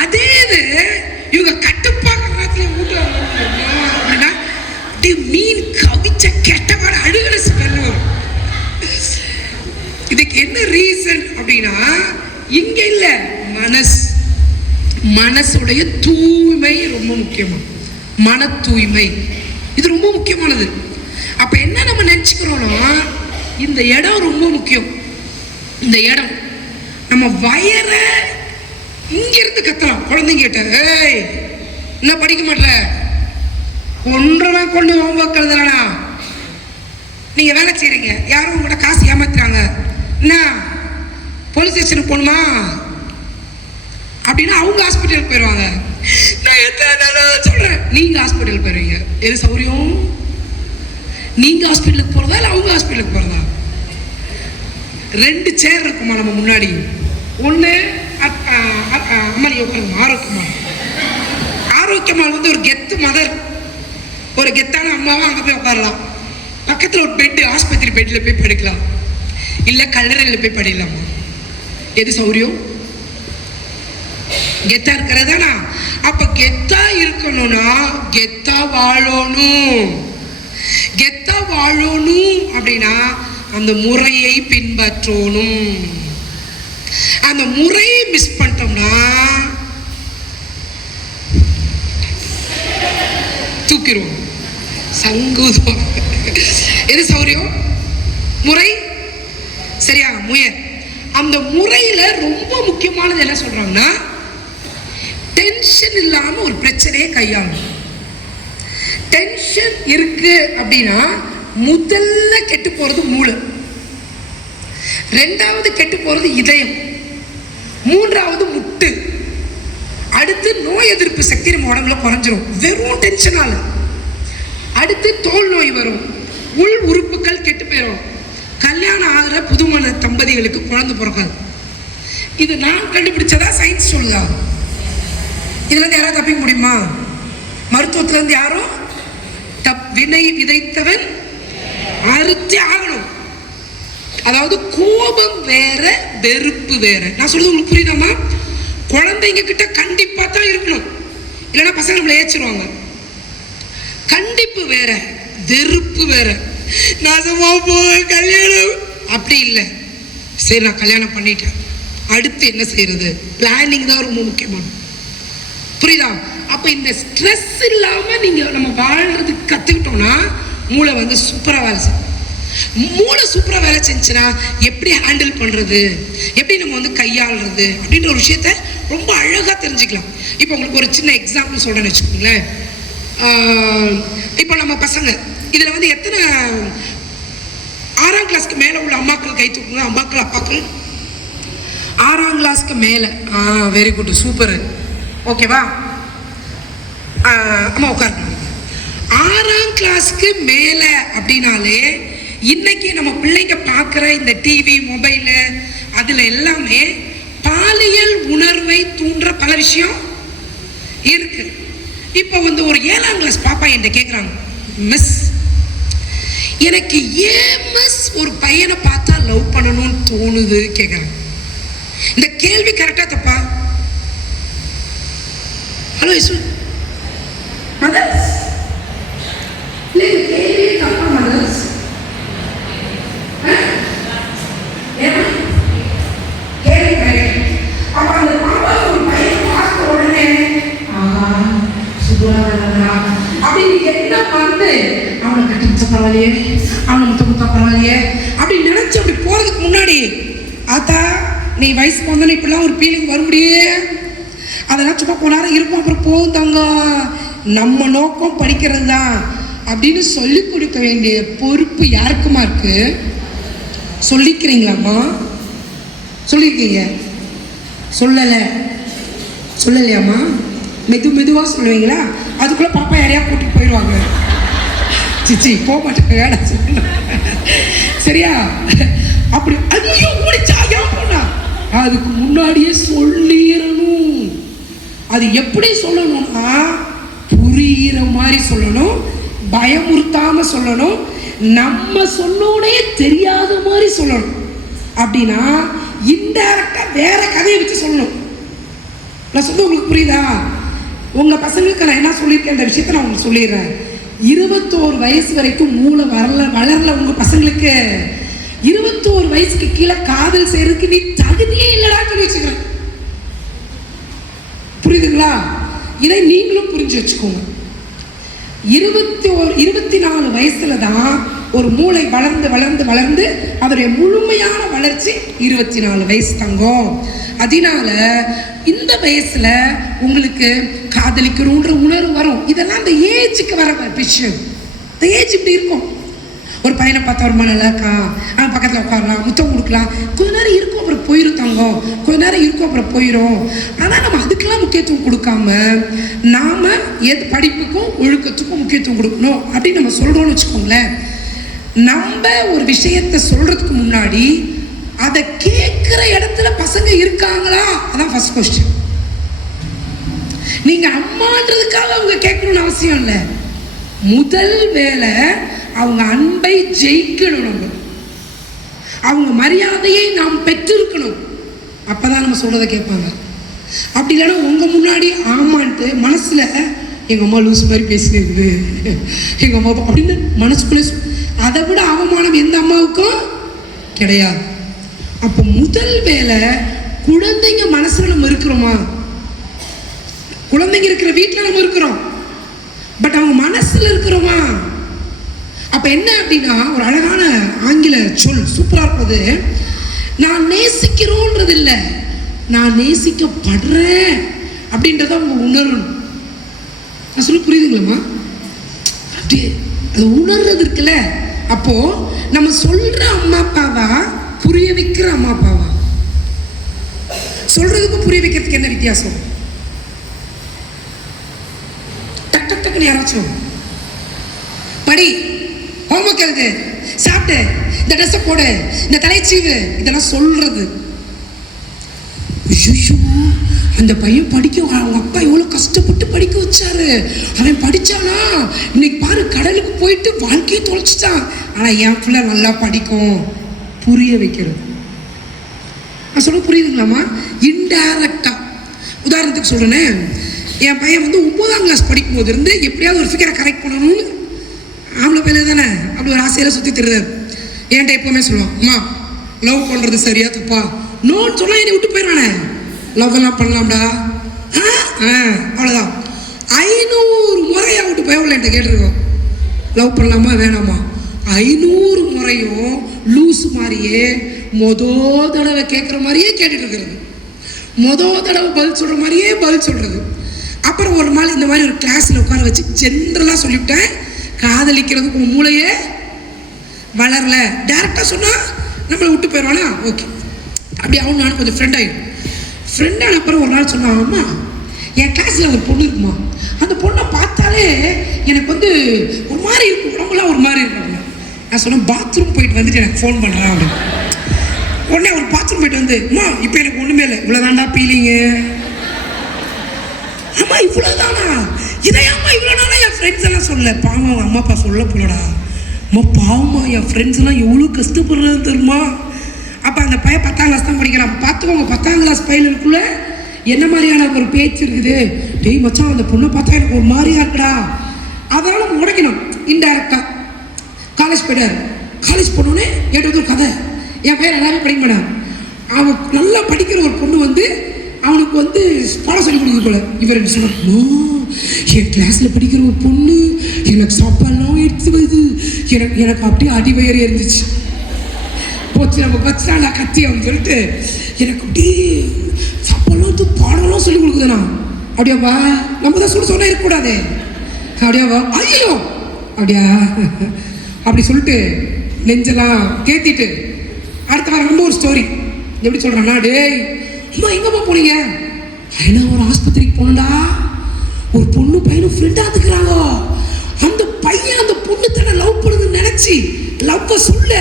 அதே இது இவங்க கட்டுப்பாக்குற நேரத்துல மூட்டாங்க அப்படின்னா மீன் கவிச்ச கெட்டவாட அழுகிற ஸ்மெல் வரும். இதுக்கு என்ன ரீசன் அப்படின்னா, இங்க இல்ல மனசுடைய தூய்மை ரொம்ப முக்கியமா. மன தூய்மை இது ரொம்ப முக்கியமானது. அப்ப என்ன நம்ம நினைச்சுக்கிறோம்னா, இந்த இடம் ரொம்ப முக்கியம். இந்த இடம் நம்ம வயர இங்க இருந்து கத்தலாம். குழந்தைங்க கிட்ட ஏய் என்ன படிக்க மாட்டேற, ஒன்றரை கொண்டு ஹோம்ஒர்க் எழுதுறா, நீங்க வேலை செய்றீங்க, யாரும் உங்கள்கிட்ட காசு ஏமாத்துறாங்க, என்ன போலீஸ் ஸ்டேஷனுக்கு போகணுமா அப்படின்னா அவங்க ஹாஸ்பிட்டலுக்கு போயிடுவாங்க. நான் எத்தனை சொல்றேன், நீங்க ஹாஸ்பிட்டலுக்கு போயிருவீங்க. எது சௌரியம்? நீங்க ஹாஸ்பிட்டலுக்கு போறதா இல்லை அவங்க ஹாஸ்பிட்டலுக்கு போறதா? 2 சேர் இருக்குமா நம்ம முன்னாடி. ஒன்று அம்மாடி உட்காருங்க, ஆரோக்கியமால் வந்து ஒரு கெத்து மதர், ஒரு கெத்தான அம்மாவும் அங்கே போய் உட்காரலாம். பக்கத்தில் ஒரு பெட்டு, ஆஸ்பத்திரி பெட்டில் போய் படுக்கலாம், இல்லை கல்லறையில் போய் படிக்கலாமா? எது சௌரியம்? கெத்தா இருக்கிறதானா? அப்ப கெத்தா இருக்கணும்னா கெத்தா வாழணும். கெத்தா வாழணும் அப்படின்னா அந்த முறையை பின்பற்றணும். அந்த முறையை மிஸ் பண்ணிட்டோம்னா தூக்கிடுவோம், சங்குதுவோம். எது சௌரியம்? முறை. சரியா? முயல். அந்த முறையில ரொம்ப முக்கியமானது என்ன சொல்றாங்கன்னா டென்ஷன் இல்லாம ஒரு பிரச்சனையை கையாளணும். டென்ஷன் இருக்கு அப்படின்னா முதல்ல கெட்டு போறது மூளை, ரெண்டாவது கெட்டு போறது இதயம், மூன்றாவது முட்டு, அடுத்து நோய் எதிர்ப்பு சக்தி நம்ம உடம்புல குறைஞ்சிரும் வெறும் டென்ஷனால. அடுத்து தோல் நோய் வரும், உள் உறுப்புகள் கெட்டு போயிடும், கல்யாணம் ஆகிற புதுமண தம்பதிகளுக்கு குழந்தை பிறக்காது. இது நான் கண்டுபிடிச்சதா சயின்ஸ் சொல்லுதா? இதுல இருந்து யாராவது தப்பிக்க முடியுமா? மருத்துவத்துல இருந்து யாரும் வினை விதைத்தவன் அறுத்தே ஆகணும். அதாவது கோபம் வேற, வெறுப்பு வேற. நான் சொல்றது உங்களுக்கு புரியுதாமா? குழந்தைங்க கிட்ட கண்டிப்பா தான் இருக்கணும், இல்லைன்னா பசங்க நம்மளை ஏச்சிருவாங்க. கண்டிப்பு வேற, வெறுப்பு வேற. நாசமா போ கல்யாணம் அப்படி இல்லை. சரி நான் கல்யாணம் பண்ணிட்டேன், அடுத்து என்ன செய்யறது? பிளானிங் தான் ரொம்ப முக்கியமான. புரியுதா? அப்ப இந்த ஸ்ட்ரெஸ் இல்லாம நீங்க நம்ம வாழ்றதுக்கு கத்துக்கிட்டோம்னா மூளை வந்து சூப்பரா வேலை செய்யும். மூளை சூப்பரா வேலை செஞ்சுன்னா எப்படி ஹேண்டில் பண்றது, எப்படி நம்ம வந்து கையாளுறது அப்படின்ற ஒரு விஷயத்த ரொம்ப அழகா தெரிஞ்சுக்கலாம். இப்போ உங்களுக்கு ஒரு சின்ன எக்ஸாம்பிள் சொல்றேன்னு வச்சுக்கோங்களேன். இப்போ நம்ம பசங்க இதுல வந்து எத்தனை 6ஆம் கிளாஸ்க்கு மேல உள்ள அம்மாக்கள் கை தூக்குங்க. அம்மாக்கள் அப்பாக்கள் 6ஆம் கிளாஸ்க்கு மேல. Very good, super. ஓகேவா? அம்மா உட்காருங்க. 6ஆம் கிளாஸ்க்கு மேல அப்படின்னாலே இன்னைக்கு நம்ம பிள்ளைங்க பார்க்குற இந்த டிவி மொபைலு அதுல எல்லாமே பாலியல் உணர்வை தூண்டுற பல விஷயம் இருக்கு. இப்போ வந்து ஒரு 7ஆம் கிளாஸ் பாப்பா என்கிட்ட கேட்குறாங்க, மிஸ் எனக்கு ஏன் மிஸ் ஒரு பையனை பார்த்தா லவ் பண்ணணும்னு தோணுது கேட்குறாங்க. இந்த கேள்வி கரெக்டா தப்பா? ஹலோ யசு மதர்ஸ், இல்லை இந்த கேள்வி தப்பா மதர்ஸ்? அவனை கட்டி பரவாயில்லையே, அவனை முத்த முத்தா பரவாயில்லையே அப்படின்னு நினைச்சு அப்படி போறதுக்கு முன்னாடி, ஆத்தா நீ வயசுக்கு வந்தோன்னு இப்படிலாம் ஒரு ஃபீலிங் வர முடியே, அதெல்லாம் சும்மா கொஞ்ச நேரம் இருப்போம் அப்புறம் போகும் தாங்க, நம்ம நோக்கம் படிக்கிறது தான் அப்படின்னு சொல்லி கொடுக்க வேண்டிய பொறுப்பு யாருக்குமா இருக்கு? சொல்லிக்கிறீங்களாம்மா? சொல்லியிருக்கீங்க? சொல்லலையாம்மா? மெதுவா சொல்லுவீங்களா? அதுக்குள்ள பாப்பா யாரையா கூட்டிட்டு போயிடுவாங்க. சிச்சி போக மாட்டேங்க சரியா? அப்படி ஐயோ ஓடிச்சா ஏன் போனா, அதுக்கு முன்னாடியே சொல்லிடணும். அது எப்படி சொல்லணும்னா புரிகிற மாதிரி சொல்லணும், பயமுறுத்தாம சொல்லணும், நம்ம சொன்னோடே தெரியாத மாதிரி சொல்லணும். அப்படின்னா இன்டைரக்டா வேற கதையை வச்சு சொல்லணும். நான் சொல்ல உங்களுக்கு புரியுதா? உங்க பசங்களுக்கு நான் என்ன சொல்லியிருக்கேன் இந்த விஷயத்த நான் உங்களுக்கு சொல்லிடுறேன். 21 வயசு வரைக்கும் மூளை வளரல உங்க பசங்களுக்கு. 21 வயசுக்கு கீழே காதல் செய்யறதுக்கு நீ தகுதியே இல்லடா சொல்லி வச்சுக்கிறேன். புரியுதுங்களா? இதை நீங்களும் புரிஞ்சு வச்சுக்கோங்க. 24 வயசுல தான் ஒரு மூளை வளர்ந்து வளர்ந்து வளர்ந்து அதோடைய முழுமையான வளர்ச்சி 24 வயசு தங்கம். அதனால இந்த வயசுல உங்களுக்கு காதலிக்கணும்ன்ற உணர்வு வரும். இதெல்லாம் அந்த ஏஜுக்கு வர விஷயம். இந்த ஏஜ் இப்படி இருக்கும். ஒரு பையனை பார்த்தா ரொம்ப நல்லா இருக்கான், அவன் பக்கத்தில் உட்காரலாம், முத்தம் கொடுக்கலாம், கொஞ்ச நேரம் இருக்கும் அப்புறம் போயிடும் தங்கம், கொஞ்ச நேரம் இருக்கும் அப்புறம் போயிடும். ஆனால் நம்ம அதுக்கெல்லாம் முக்கியத்துவம் கொடுக்காம நாம படிப்புக்கும் ஒழுக்கத்துக்கும் முக்கியத்துவம் கொடுக்கணும் அப்படின்னு நம்ம சொல்றோம்னு வச்சுக்கோங்களேன். நம்ம ஒரு விஷயத்தை சொல்றதுக்கு முன்னாடி அதை கேட்கிற இடத்துல பசங்க இருக்காங்களா? அதான் ஃபர்ஸ்ட் கொஸ்டின். நீங்க அம்மான்றதுக்காக அவங்க கேட்கணும்னு அவசியம் இல்லை. முதல் வேலை அவங்க அன்பை ஜெயிக்கணும், அவங்க மரியாதையை நாம் பெற்றிருக்கணும். அப்பதான் நம்ம சொல்றதை கேட்பாங்க. அப்படி இல்லைன்னா உங்க முன்னாடி ஆமான்ட்டு மனசுல எங்க அம்மா லூஸ் மாதிரி பேசினது, எங்க அம்மா அப்படின்னு மனசுக்குள்ள, அதை விட அவமானம் எந்த அம்மாவுக்கும் கிடையாது. அப்போ முதல் வேலை குழந்தைங்க மனசுல நம்ம இருக்கிறோமா? குழந்தைங்க இருக்கிற வீட்டில் நம்ம இருக்கிறோம், பட் அவங்க மனசுல இருக்கிறோமா? அப்ப என்ன அப்படின்னா ஒரு அழகான ஆங்கில சொல் சூப்பரா இருப்பது, நான் நேசிக்கிறோன்றது இல்லை, நான் நேசிக்கப்படுறேன் அப்படின்றத அவங்க உணரணும். நான் சொல்ல புரியுதுங்களாம்மா? அப்படியே அது உணர்றது இருக்குல்ல. அப்போ நம்ம சொல்ற அம்மா அப்பாவா, புரிய வைக்கிற அம்மா அப்பாவா? சொல்றதுக்கும் புரிய வைக்கிறதுக்கு என்ன வித்தியாசம்? டக் டக் டக்குன்னு யாராச்சும் படி, ஹோம்ஒர்க் எழுது, சாப்பிட்டு, இந்த ட்ரெஸ்ஸை போடு, இந்த தலைச்சீவு, இதெல்லாம் சொல்றது. அந்த பையன் படிக்க, அவங்க அப்பா எவ்வளோ கஷ்டப்பட்டு படிக்க வச்சாரு, அவன் படிச்சானா இன்னைக்கு பாரு கடலுக்கு போயிட்டு வாழ்க்கையை தொலைச்சிட்டான். ஆனால் என் பிள்ளை நல்லா படிக்கும். புரிய வைக்கிறது. நான் சொல்ல புரியுதுங்களாம்மா? இன்டைரக்டா. உதாரணத்துக்கு சொல்றேனே, என் பையன் வந்து 9ஆம் கிளாஸ் படிக்கும் போது இருந்து எப்படியாவது ஒரு ஃபிகரை கரெக்ட் பண்ணணும்னு, ஆம்பளை பையல தானே அப்படி ஒரு ஆசையில சுற்றி திருறாரு. என்கிட்ட எப்பவுமே சொல்லுவான், அம்மா லவ் பண்ணுறது சரியா தப்பா? நோன்னு சொன்னா என்னை விட்டு போயிடுவானே. லவ் எல்லாம் பண்ணலாம்டா, அவ்வளோதான். 500 முறையா விட்டு போய் என்கிட்ட கேட்டிருக்கோம், லவ் பண்ணலாமா வேணாமா? 500 முறையும் லூஸ் மாதிரியே தடவை கேட்குற மாதிரியே கேட்டுட்டு இருக்கிறது, தடவை பதில் சொல்கிற மாதிரியே பதில் சொல்கிறது. அப்புறம் ஒரு நாள் இந்த மாதிரி ஒரு கிளாஸில் உட்கார வச்சு ஜென்ரலாக சொல்லிவிட்டேன், காதலிக்கிறதுக்கு உன் மூளையே வளரல. டேரெக்டாக சொன்னால் நம்மளை விட்டு போயிடுவானா? ஓகே. அப்படி அவன் நானும் கொஞ்சம் ஃப்ரெண்ட் ஆகிடும். ஃப்ரெண்டான அப்புறம் ஒரு நாள் சொன்னான், அம்மா என் கிளாஸில் ஒரு பொண்ணு இருக்குமா, அந்த பொண்ணை பார்த்தாலே எனக்கு வந்து ஒரு மாதிரி இருக்கும், உடம்புலாம் ஒரு மாதிரி இருக்கும். நான் சொன்னேன், பாத்ரூம் போயிட்டு வந்துட்டு எனக்கு ஃபோன் பண்ணுறேன் அப்படின்னு. உடனே ஒரு பாத்ரூம் போயிட்டு வந்து, அம்மா இப்போ எனக்கு ஒன்றுமே இல்லை, இவ்வளோதான்டா ஃபீலிங்கு. அம்மா இவ்வளோதானா? இதையாம்மா இவ்வளோ நாளாக என் ஃப்ரெண்ட்ஸ் எல்லாம் சொல்ல. பாவம் அம்மா அப்பா சொல்ல போலடா. அம்மா பாவமா என் ஃப்ரெண்ட்ஸ் எல்லாம் எவ்வளோ கஷ்டப்படுறது தெரியுமா? அப்போ அந்த பையன் 10ஆம் கிளாஸ் தான் படிக்கிறான். பார்த்துக்கோங்க, 10ஆம் கிளாஸ் பையனுக்குள்ள என்ன மாதிரியான ஒரு பேச்சு இருக்குது. டேய் மச்சான், அந்த பொண்ணை பார்த்தா எனக்கு ஒரு மாதிரியா இருக்குடா. அதனால உடைக்கணும். இன்டைரக்டா காலேஜ் போயிட்டார். காலேஜ் போனோடனே என்கிட்ட வந்து ஒரு கதை, என் பையன் எல்லாமே படிக்க மாட்டான். அவன் நல்லா படிக்கிற ஒரு பொண்ணு வந்து அவனுக்கு வந்து பாடம் சொல்லி கொடுக்குது போல. இவர் என்ன சொன்னா, என் கிளாஸில் படிக்கிற ஒரு பொண்ணு எனக்கு சாப்பாடுலாம் எடுத்து வருது, எனக்கு அப்படியே அடிவயறே இருந்துச்சு. போச்சு நம்ம கச்சினா கத்தி அப்படின்னு சொல்லிட்டு எனக்கு அப்படியே சாப்பாடுலாம் எடுத்து பாடலாம் சொல்லி கொடுக்குதுண்ணா. அப்படியாப்பா, நம்ம தான் சொன்னால் இருக்கக்கூடாது. அப்படியாப்பா, ஐயோ அப்படியா அப்படி சொல்லிட்டு நெஞ்செல்லாம் கேத்திட்டு அடுத்த வாரம் ரொம்ப ஒரு ஸ்டோரி எப்படி சொல்கிறான்னா, டேய் அம்மா எங்கம்மா போனீங்க? ஐயா ஒரு ஆஸ்பத்திரிக்கு போனடா, ஒரு பொண்ணு பையனும் ஃப்ரெண்டாக இருக்கிறாங்க. அந்த பையன் அந்த பொண்ணு தன்னை லவ் பண்ணுதுன்னு நினைச்சி லவ்வை சொல்ல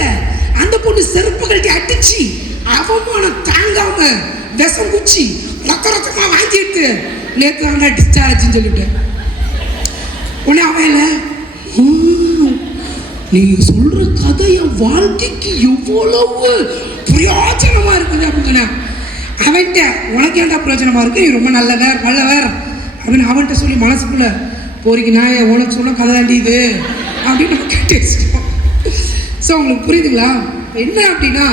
அந்த பொண்ணு செருப்பு கழட்டி அடிச்சு அவமானம் தாங்காம விஷம் குச்சி ரத்தமா வாங்கிட்டு நேற்று தாண்டா டிஸ்சார்ஜ்னு சொல்லிவிட்டேன். உடனே அவன் இல்லை, நீங்க சொல்ற கதை என் வாழ்க்கைக்கு எவ்வளவு பிரயோஜனமா இருக்குது அப்படின்னு சொன்ன. அவன்கிட்ட உனக்கு ஏன்டா பிரயோஜனமா இருக்கு, நீ ரொம்ப நல்லவர் நல்லவர் அப்படின்னு அவன்கிட்ட சொல்லி மனசுக்குள்ள போறீங்க, நான் உனக்கு சொன்ன கதை தாண்டி இது அப்படின்னு நம்ம கேட்டு. ஸோ உங்களுக்கு புரியுதுங்களா? என்ன அப்படின்னா,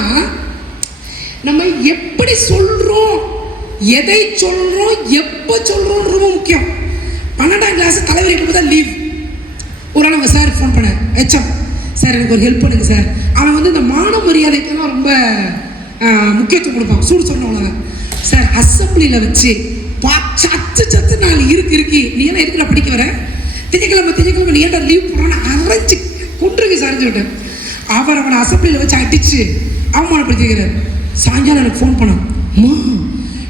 நம்ம எப்படி சொல்றோம், எதை சொல்றோம், எப்போ சொல்றோம் ரொம்ப முக்கியம். 12ஆம் கிளாஸ் தலைவர் எப்போ தான் லீவ். ஒரு நாள் நம்ம சார் ஃபோன் பண்ணேன், ஹெச்எம் சார் எனக்கு ஒரு ஹெல்ப் பண்ணுங்க சார். அவன் வந்து இந்த மான மரியாதைக்கெல்லாம் ரொம்ப முக்கியத்துவம் கொடுப்பான். சூடு சொன்னவங்க சார் அசம்பிளியில் வச்சு சத்து சத்து நான் இருக்கு நீ எல்லாம் இருக்கிற படிக்க வர திங்கக்கிழமை நீ ஏன்டா லீவ் போடுறான்னு அரைச்சி கொண்டுருக்கு சார்ன்னு சொல்லிட்டேன். அவனை அசம்பிளியில் வச்சு அடிச்சு அவமானப்படுத்திக்கிறார். சாயங்காலம் எனக்கு ஃபோன் பண்ணான், அம்மா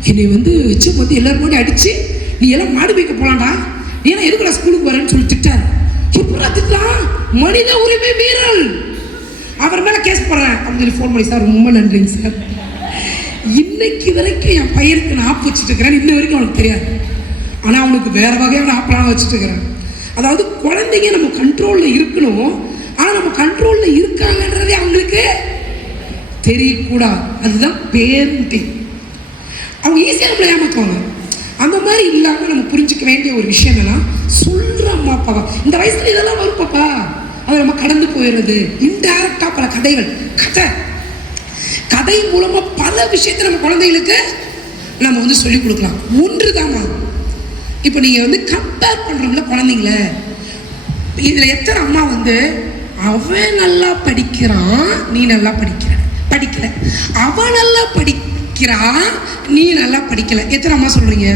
என்னை வந்து வச்சு வந்து எல்லாரும் கூட அடிச்சு நீ எல்லாம் மாடு வைக்க போகலான்டா, நீ எல்லாம் எதுக்குடா ஸ்கூலுக்கு வரேன்னு சொல்லி திட்டார். எப்படா திட்டலாம், மனித உரிமை மீறல், அவர் மேலே கேஸ் போடுறேன் அப்படின்னு சொல்லி ஃபோன் பண்ணி, சார் ரொம்ப நன்றிங்க சார், இன்னைக்கு வரைக்கும் என் பையனுக்கு நான் ஆப்பு வச்சுட்டு இருக்கிறேன், இன்ன வரைக்கும் அவனுக்கு தெரியாது, ஆனால் அவனுக்கு வேற வகையான ஆப்பெல்லாம் வச்சுட்டு இருக்கிறேன். அதாவது குழந்தைங்க நம்ம கண்ட்ரோலில் இருக்கணும், ஆனால் நம்ம கண்ட்ரோலில் இருக்காங்கன்றதே அவங்களுக்கு தெரியக்கூடாது. அதுதான் பேரண்டிங். அவங்க ஈஸியாக நம்மளை ஏமாற்றுவாங்க. அந்த மாதிரி இல்லாமல் நம்ம புரிஞ்சுக்க வேண்டிய ஒரு விஷயம் என்னன்னா, சொல்கிற அம்மா அப்பாவா இந்த வயசுல இதெல்லாம் வரும் பாப்பா, அதை நம்ம கடந்து போயிடுறது. இன்டைரக்டா பல கதைகள், கதை மூலமா பல விஷயத்தை நம்ம குழந்தைகளுக்கு நம்ம வந்து சொல்லிக் கொடுக்கலாம். ஒன்று தாமா, இப்போ நீங்க வந்து கம்பேர் பண்றோம்ல குழந்தைங்கள, இதுல எத்தனை அம்மா வந்து அவன் நல்லா படிக்கிறான் நீ நல்லா படிக்கல, அவன் நல்லா படிக்கிறான் நீ நல்லா படிக்கல, எத்தனை அம்மா சொல்றீங்க?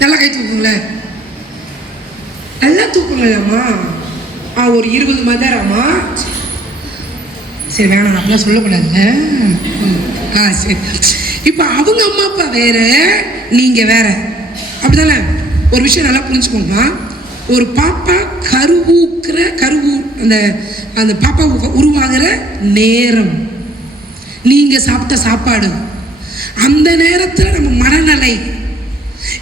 நல்லா கை தூக்குங்களேன், நல்லா தூக்குங்களாம்மா. ஒரு 20 மணி நேரமா? சரி வேணாம், அப்படிலாம் சொல்லக்கூடாதுல்ல. சரி. இப்போ அவங்க அம்மா அப்பா வேற, நீங்க வேற, அப்படிதானே? ஒரு விஷயம் நல்லா புரிஞ்சுக்கோங்கம்மா. ஒரு பாப்பா அந்த பாப்பா உருவாகிற நேரம், நீங்க சாப்பிட்ட சாப்பாடு, அந்த நேரத்தில் நம்ம மனநிலை,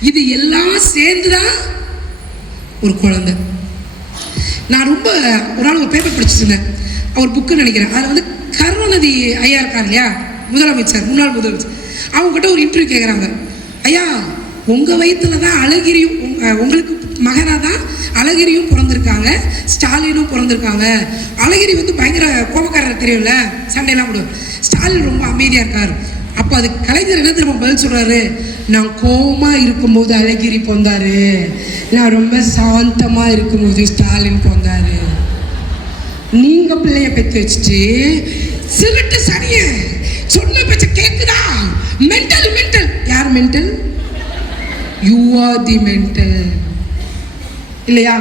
இது எல்லாம் சேர்ந்துதான் ஒரு குழந்தை. நான் ரொம்ப ஒரு நாள் ஒரு பேப்பர் படிச்சுருந்தேன், அவர் புக்குன்னு நினைக்கிறேன். அதில் வந்து கருணாநிதி ஐயா இருக்கார் இல்லையா, முதலமைச்சர், முன்னாள் முதலமைச்சர். அவங்ககிட்ட ஒரு இன்டர்வியூ கேட்குறாங்க, ஐயா உங்கள் வயிற்றுல தான் அழகிரியும், உங்களுக்கு மகனாக தான் அழகிரியும் பிறந்திருக்காங்க, ஸ்டாலினும் பிறந்திருக்காங்க. அழகிரி வந்து பயங்கர கோபக்காரர் தெரியும்ல, சண்டையெல்லாம் போடுவார். ஸ்டாலின் ரொம்ப அமைதியாக இருக்கார். அப்போ அது கலைஞர் என்ன திரும்ப பதில் சொல்கிறாரு, நான் கோபமாக இருக்கும்போது அழகிரி பிறந்தாரு, நான் ரொம்ப சாந்தமாக இருக்கும்போது ஸ்டாலின் பிறந்தாரு. நீங்கள் பிள்ளைய பெற்று வச்சுட்டு சிறுட்டு சனிய சொன்ன பேச்ச கேட்குதா? Mental mental. யார் mental? You are the mental, இல்லையா?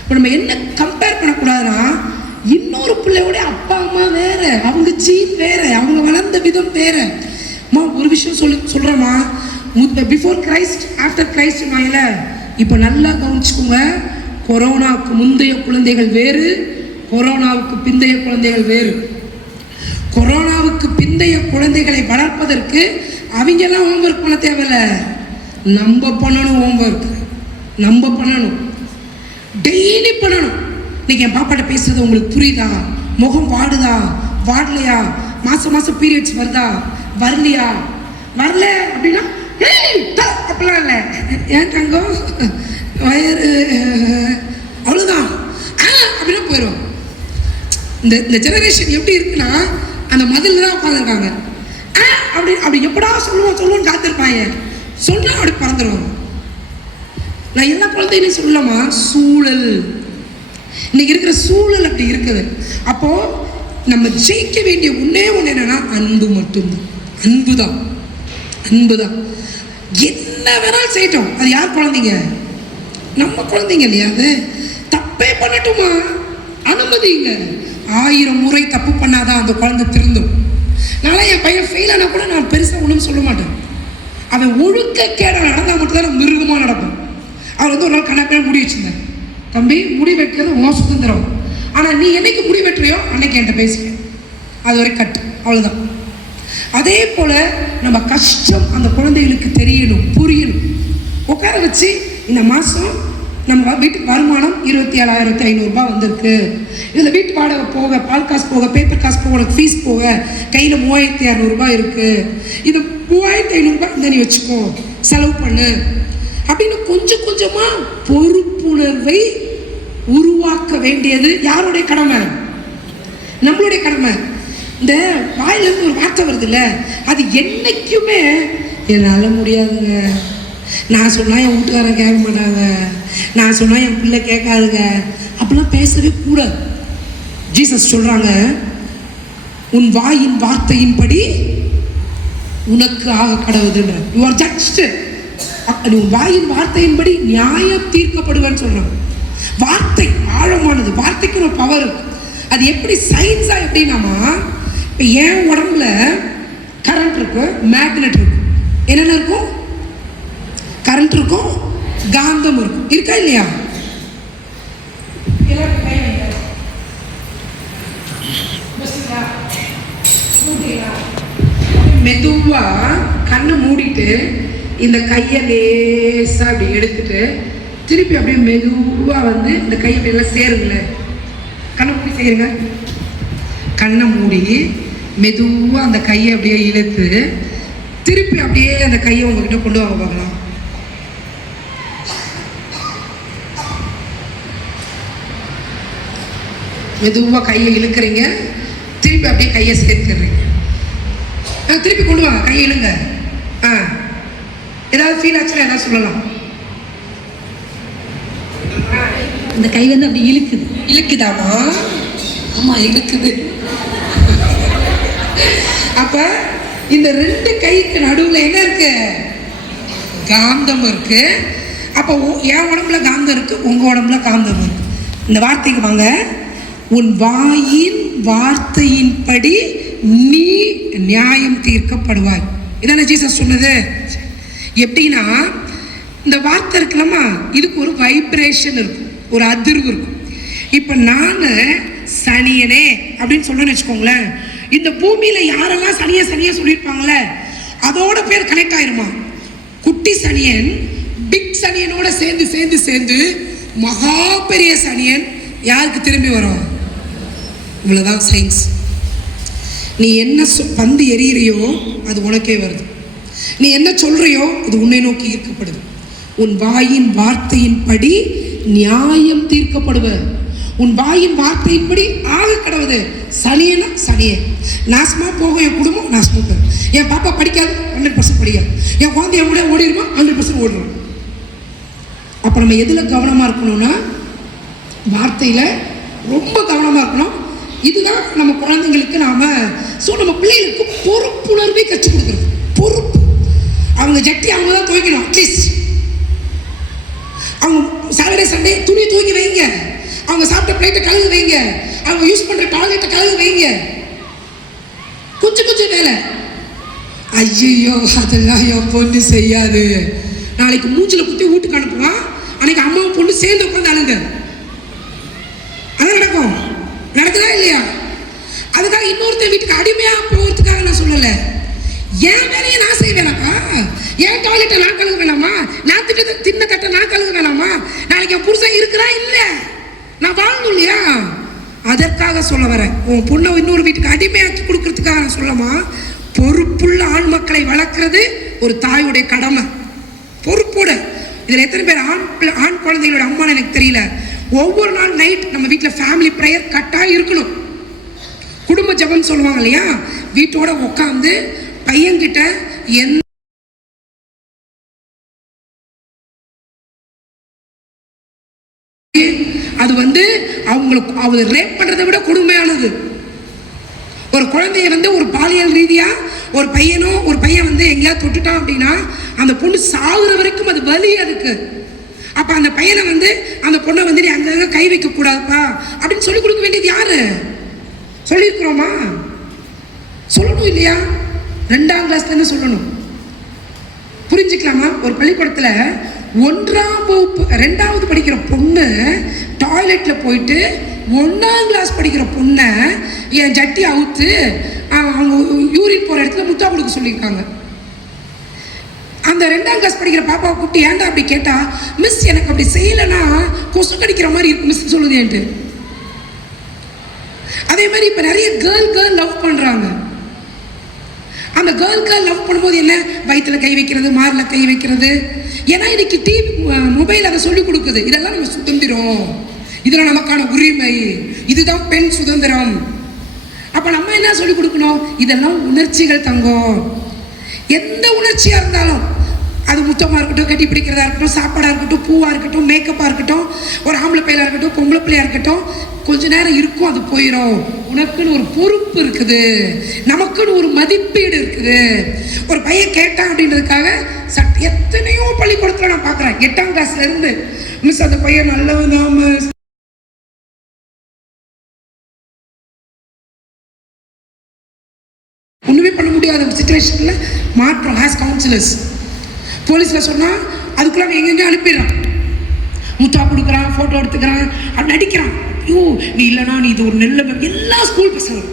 இப்போ நம்ம என்ன கம்பேர் பண்ணக்கூடாதுன்னா, இன்னொரு பிள்ளையோட அப்பா அம்மா வேற, அவங்க ஜீன் வேற, அவங்க வளர்ந்த விதம் வேற. ஒரு விஷயம் சொல்றேம்மா, பிஃபோர் கிரைஸ்ட் ஆஃப்டர் கிரைஸ்ட் நாயில இப்போ நல்லா கவனிச்சுக்கோங்க. கொரோனாவுக்கு முந்தைய குழந்தைகள் வேறு, கொரோனாவுக்கு பிந்தைய குழந்தைகள் வேறு. கொரோனாவுக்கு பிந்தைய குழந்தைகளை வளர்ப்பதற்கு அவங்கெல்லாம் ஹோம்ஒர்க் பண்ண தேவையில்லை, நம்ம பண்ணணும். ஹோம்ஒர்க் நம்ம பண்ணணும், டெய்லி பண்ணணும். இன்னைக்கு என் பாப்பாட்ட பேசுறது உங்களுக்கு புரியுதா? முகம் வாடுதா, வாடலையா? மாசம் பீரியட்ஸ் வருதா, வரலையா? வரல அப்படின்னா அப்படிலாம் இல்லை, ஏன் தங்கம் வயிறு அவ்வளோதான் அப்படின்னா போயிடும். இந்த ஜெனரேஷன் எப்படி இருக்குன்னா, அந்த மதில் தான் உட்காந்துருக்காங்க. அப்படி எப்படா சொல்லுவோன்னு காத்திருப்பாங்க, சொன்னா அப்படி பறந்துடுவாங்க. நான் எல்லா குழந்தைகளையும் சொல்லலாமா, சூழல், இன்னைக்கு இருக்கிற சூழல் அப்படி இருக்குது. அப்போ நம்ம ஜெயிக்க வேண்டிய ஒண்ணே ஒன்று என்னன்னா, அன்பு மட்டும்தான். அன்பு தான். என்ன வேணாலும் செய்யட்டும், அது யார் குழந்தைங்க? நம்ம குழந்தைங்க இல்லையா? அது தப்பே பண்ணட்டுமா, அனுமதிங்க. 1000 முறை தப்பு பண்ணாதான் அந்த குழந்தை திருந்தும். நான் என் பையன் ஃபெயில் ஆனால் கூட நான் பெருசாக ஒன்றும் சொல்ல மாட்டேன். அவன் ஒழுக்க கேட நடந்தால் மட்டும்தான் மிருகமாக நடக்கும். அவர் வந்து ஒரு நாள் கணக்காக முடி வச்சிருந்தேன், தம்பி முடி வெட்டுறது உன் சுதந்திரம், ஆனால் நீ என்னைக்கு முடி வெட்டுறியோ அன்னைக்கு என்கிட்ட பேசுவேன், அது வரை கட்டு, அவ்வளோதான். அதே போல் நம்ம கஷ்டம் அந்த குழந்தைகளுக்கு தெரியணும், புரியணும். உட்கார வச்சு இந்த மாதம் நம்ம வீட்டுக்கு வருமானம் 27,500 வந்திருக்கு, இதில் வீட்டு வாடகை போக, பால் காசு போக, பேப்பர் காசு போக, உனக்கு ஃபீஸ் போக கையில் 3,200 இருக்குது, இது 3,500 இந்த நீ வச்சுக்கோ, செலவு பண்ணு அப்படின்னு கொஞ்சம் கொஞ்சமாக பொறுப்புணர்வை உருவாக்க வேண்டியது யாருடைய கடமை? நம்மளுடைய கடமை. இந்த வாயிலிருந்து ஒரு வார்த்தை வருது இல்லை, அது என்னைக்குமே என்னால் முடியாதுங்க, நான் சொன்னால் என் வீட்டுக்காரன் கேட்க மாட்டாங்க, நான் சொன்னால் என் பிள்ளை கேட்காதுங்க, அப்படிலாம் பேசவே கூடாது. ஜீசஸ் சொல்கிறாங்க, உன் வாயின் வார்த்தையின்படி உனக்கு ஆக கடவுதுன்ற. You are judged. உன் வாயின் வார்த்தையின்படி நியாயம் தீர்க்கப்படுவேன்னு சொல்கிறாங்க. வார்த்தை ஆழமானது, வார்த்தைக்கு ஒரு பவர் இருக்கு. அது எப்படி சயின்ஸா எப்படின்னாமா, இப்போ என் உடம்புல கரண்ட் இருக்கு, மேக்னெட் இருக்கு, என்னென்ன இருக்கும்? கரண்ட் இருக்கும், காந்தம் இருக்கும், இருக்கா இல்லையா? மெதுவா கண்ணை மூடிட்டு இந்த கையை லேசா அப்படி எடுத்துட்டு திருப்பி அப்படியே மெதுவா வந்து இந்த கை அப்படியெல்லாம் சேருங்களே, கண்ணை மூடி செய்யுங்க. கண்ணை மூடி மெதுவா அந்த கையை அப்படியே இழுத்து திருப்பி அப்படியே அந்த கையை உங்ககிட்ட கொண்டு வாங்க பார்க்கலாம். மெதுவா கையை இழுக்கிறீங்க, திருப்பி அப்படியே கையை சேர்த்துடுறீங்க. திருப்பி கொண்டு வாங்க, கையை இழுங்க. ஏதாவது ஃபீல் ஆச்சுன்னா ஏதாவது சொல்லலாம். இந்த கை வந்து அப்படி இழுக்குதாமா? ஆமா இழுக்குது. அப்ப இந்த 2 கைக்கு நடுவுல என்ன இருக்கு? காந்தம் இருக்கு. அப்போ என் உடம்புல காந்தம் இருக்கு, உங்க உடம்புல காந்தம் இருக்கு. இந்த வார்த்தைக்கு வாங்க. உன் வாயின் வார்த்தையின்படி நீ நியாயம் தீர்க்கப்படுவாய். இதானே ஜீசஸ் சொன்னது. எப்படின்னா இந்த வார்த்தை இருக்குல்லம்மா, இதுக்கு ஒரு வைப்ரேஷன் இருக்கும், ஒரு அதிர்வு இருக்கும். இப்போ நான் சனியனே அப்படின்னு சொல்லணும்னு வச்சுக்கோங்களேன், இந்த பூமியில யாரெல்லாம் சனிய சனிய சொல்லியிருப்பாங்களே அதோட பேர் கனெக்ட் ஆயிருமா. குட்டி சனியன் பிக் சனியனோட சேர்ந்து சேர்ந்து சேர்ந்து மகா பெரிய சனியன் யாருக்கு திரும்பி வரும்? இவ்வளவுதான் சயின்ஸ். நீ என்ன பந்து எறிகிறியோ அது உனக்கே வருது. நீ என்ன சொல்றியோ அது உன்னை நோக்கி ஈர்க்கப்படுது. உன் வாயின் வார்த்தையின்படி நியாயம் தீர்க்கப்படுவ. உன் வாயின் வார்த்தையின்படி ஆக கடவுது. சனியனா சனியன் நாசமா போகும், என் குடும்பம் நாசமா போகும். என் பாப்பா படிக்காது, 100% படிக்காது. என் குழந்தைய கூட ஓடிடுமா, 100% ஓடுறோம். அப்போ நம்ம எதில் கவனமாக இருக்கணும்னா வார்த்தையில் ரொம்ப கவனமாக இருக்கணும். இதுதான் நம்ம குழந்தைங்களுக்கு நம்ம பிள்ளைகளுக்கு பொறுப்புணர்வை கற்றுக் கொடுக்குறது. பொறுப்பு. அவங்க ஜட்டி அவங்க தான் துவைக்கணும். அட்லீஸ்ட் அவங்க சாட்டர்டே சண்டே துணி தூக்கி வைங்க. அவங்க சாப்பிட்ட பிளேட்டை கழுவு வைங்க. அவங்க யூஸ் பண்ற டாய்லெட்டை கழுவு வைங்க. கொஞ்சம் கொஞ்சம் வேலை. ஐயோ அதெல்லாம் என் பொண்ணு செய்யாது. நாளைக்கு மூஞ்சில குத்தி வீட்டுக்கு அனுப்புவான். அன்னைக்கு அம்மாவும் பொண்ணு சேர்ந்து உட்காந்து அழுங்க. அதான் நடக்கும். நடக்குதா இல்லையா? அதுக்காக இன்னொருத்தர் வீட்டுக்கு அடிமையா போகிறதுக்காக நான் சொல்லலை. என் வேலையை நான் செய்ய வேணாமா? என் டாய்லெட்டை நான் கழுக வேணாமா? நான் தின்ன தட்டை நான் கழுக வேணாமா? நாளைக்கு என் புருஷன் இருக்கிறா இல்லை, நான் வாழணும் இல்லையா? அதற்காக சொல்ல வரேன். உன் பொண்ணை இன்னொரு வீட்டுக்கு அடிமையாக்கி கொடுக்கறதுக்காக நான் சொல்லமா. பொறுப்புள்ள ஆண் மக்களை வளர்க்கறது ஒரு தாயுடைய கடமை. பொறுப்போட. இதில் எத்தனை பேர் ஆண் குழந்தைகளோட அம்மான்னு எனக்கு தெரியல. ஒவ்வொரு நாள் நைட் நம்ம வீட்டில் ஃபேமிலி ப்ரேயர் கட்டாயம் இருக்கணும். குடும்ப ஜபம் சொல்லுவாங்க இல்லையா? வீட்டோட உட்காந்து பையன்கிட்ட எந்த அது அவங்களுக்கு அவங்க ரேப் பண்றதை விட கொடுமையானது. ஒரு குழந்தைய ஒரு பாலியல் ரீதியா ஒரு பையன் எங்கேயாவது தொட்டுட்டான் அப்படின்னா அந்த பொண்ணு சாகுற வரைக்கும் அது வலி அதுக்கு. அப்ப அந்த பையனை அந்த பொண்ணை நீ அங்கங்க கை வைக்க கூடாதுப்பா அப்படின்னு சொல்லி கொடுக்க வேண்டியது யாரு? சொல்லியிருக்கிறோமா? சொல்லணும் இல்லையா? 2ஆம் கிளாஸ்ல சொல்லணும். புரிஞ்சுக்கலாமா? ஒரு பள்ளிக்கூடத்துல 1ஆம் வகுப்பு 2வது படிக்கிற பொண்ணு டாய்லெட்ல போயிட்டு 1ஆம் கிளாஸ் படிக்கிற பொண்ணை என் ஜட்டி அவுத்து அவங்க யூரின் போற இடத்துல முத்தா கொடுக்க சொல்லியிருக்காங்க. அந்த 2ஆம் கிளாஸ் படிக்கிற பாப்பாவை கூப்பிட்டு ஏன்டா அப்படி கேட்டா, மிஸ் எனக்கு அப்படி செய்யலைன்னா கொசு கடிக்கிற மாதிரி இருக்கு மிஸ் சொல்லுது ஏன்ட்டு. அதே மாதிரி இப்ப நிறைய கேர்ள் லவ் பண்றாங்க. அந்த கேர்ள் லவ் பண்ணும்போது என்ன, வயிற்றுல கை வைக்கிறது, மார்ல கை வைக்கிறது. ஏன்னா இன்னைக்கு டிவி மொபைல் அதை சொல்லி கொடுக்குது. இதெல்லாம் நம்ம சுதந்திரம், இதெல்லாம் நமக்கான உரிமை, இதுதான் பெண் சுதந்திரம். அப்ப நம்ம என்ன சொல்லி கொடுக்கணும்? இதெல்லாம் உணர்ச்சிகள் தங்கம். எந்த உணர்ச்சியா இருந்தாலும் அது முத்தமா இருக்கட்டும், கட்டி பிடிக்கிறதா இருக்கட்டும், சாப்பாடா இருக்கட்டும், பூவா இருக்கட்டும், மேக்கப்பா இருக்கட்டும், ஒரு ஆம்பளை பிள்ளையா இருக்கட்டும், பொம்பளை பிள்ளையா இருக்கட்டும், கொஞ்ச நேரம் இருக்கும், அது போயிடும். உனக்குன்னு ஒரு பொறுப்பு இருக்குது, நமக்குன்னு ஒரு மதிப்பீடு இருக்குது. ஒரு பையன் கேட்டான் அப்படின்றதுக்காக எத்தனையோ பள்ளிக்கூடத்துல நான் பாக்குறேன். 8ஆம் கிளாஸ்ல இருந்து மிஸ் அந்த பையன் நல்லவன் தான் மிஸ், ஒண்ணுமே பண்ண முடியாத சிச்சுவேஷன்ல மாற்றம். ஆஸ் கவுன்சிலர்ஸ் போலீஸ்ல சொன்னா அதுக்குள்ள எங்கெங்க அனுப்பிடுறான், முத்தா கொடுக்குறான், போட்டோ எடுத்துக்கிறான், அப்படி நடிக்கிறான். ஐயோ நீ இல்லைனா நீ இது ஒரு நெல்ல. எல்லா ஸ்கூல் பசங்களும்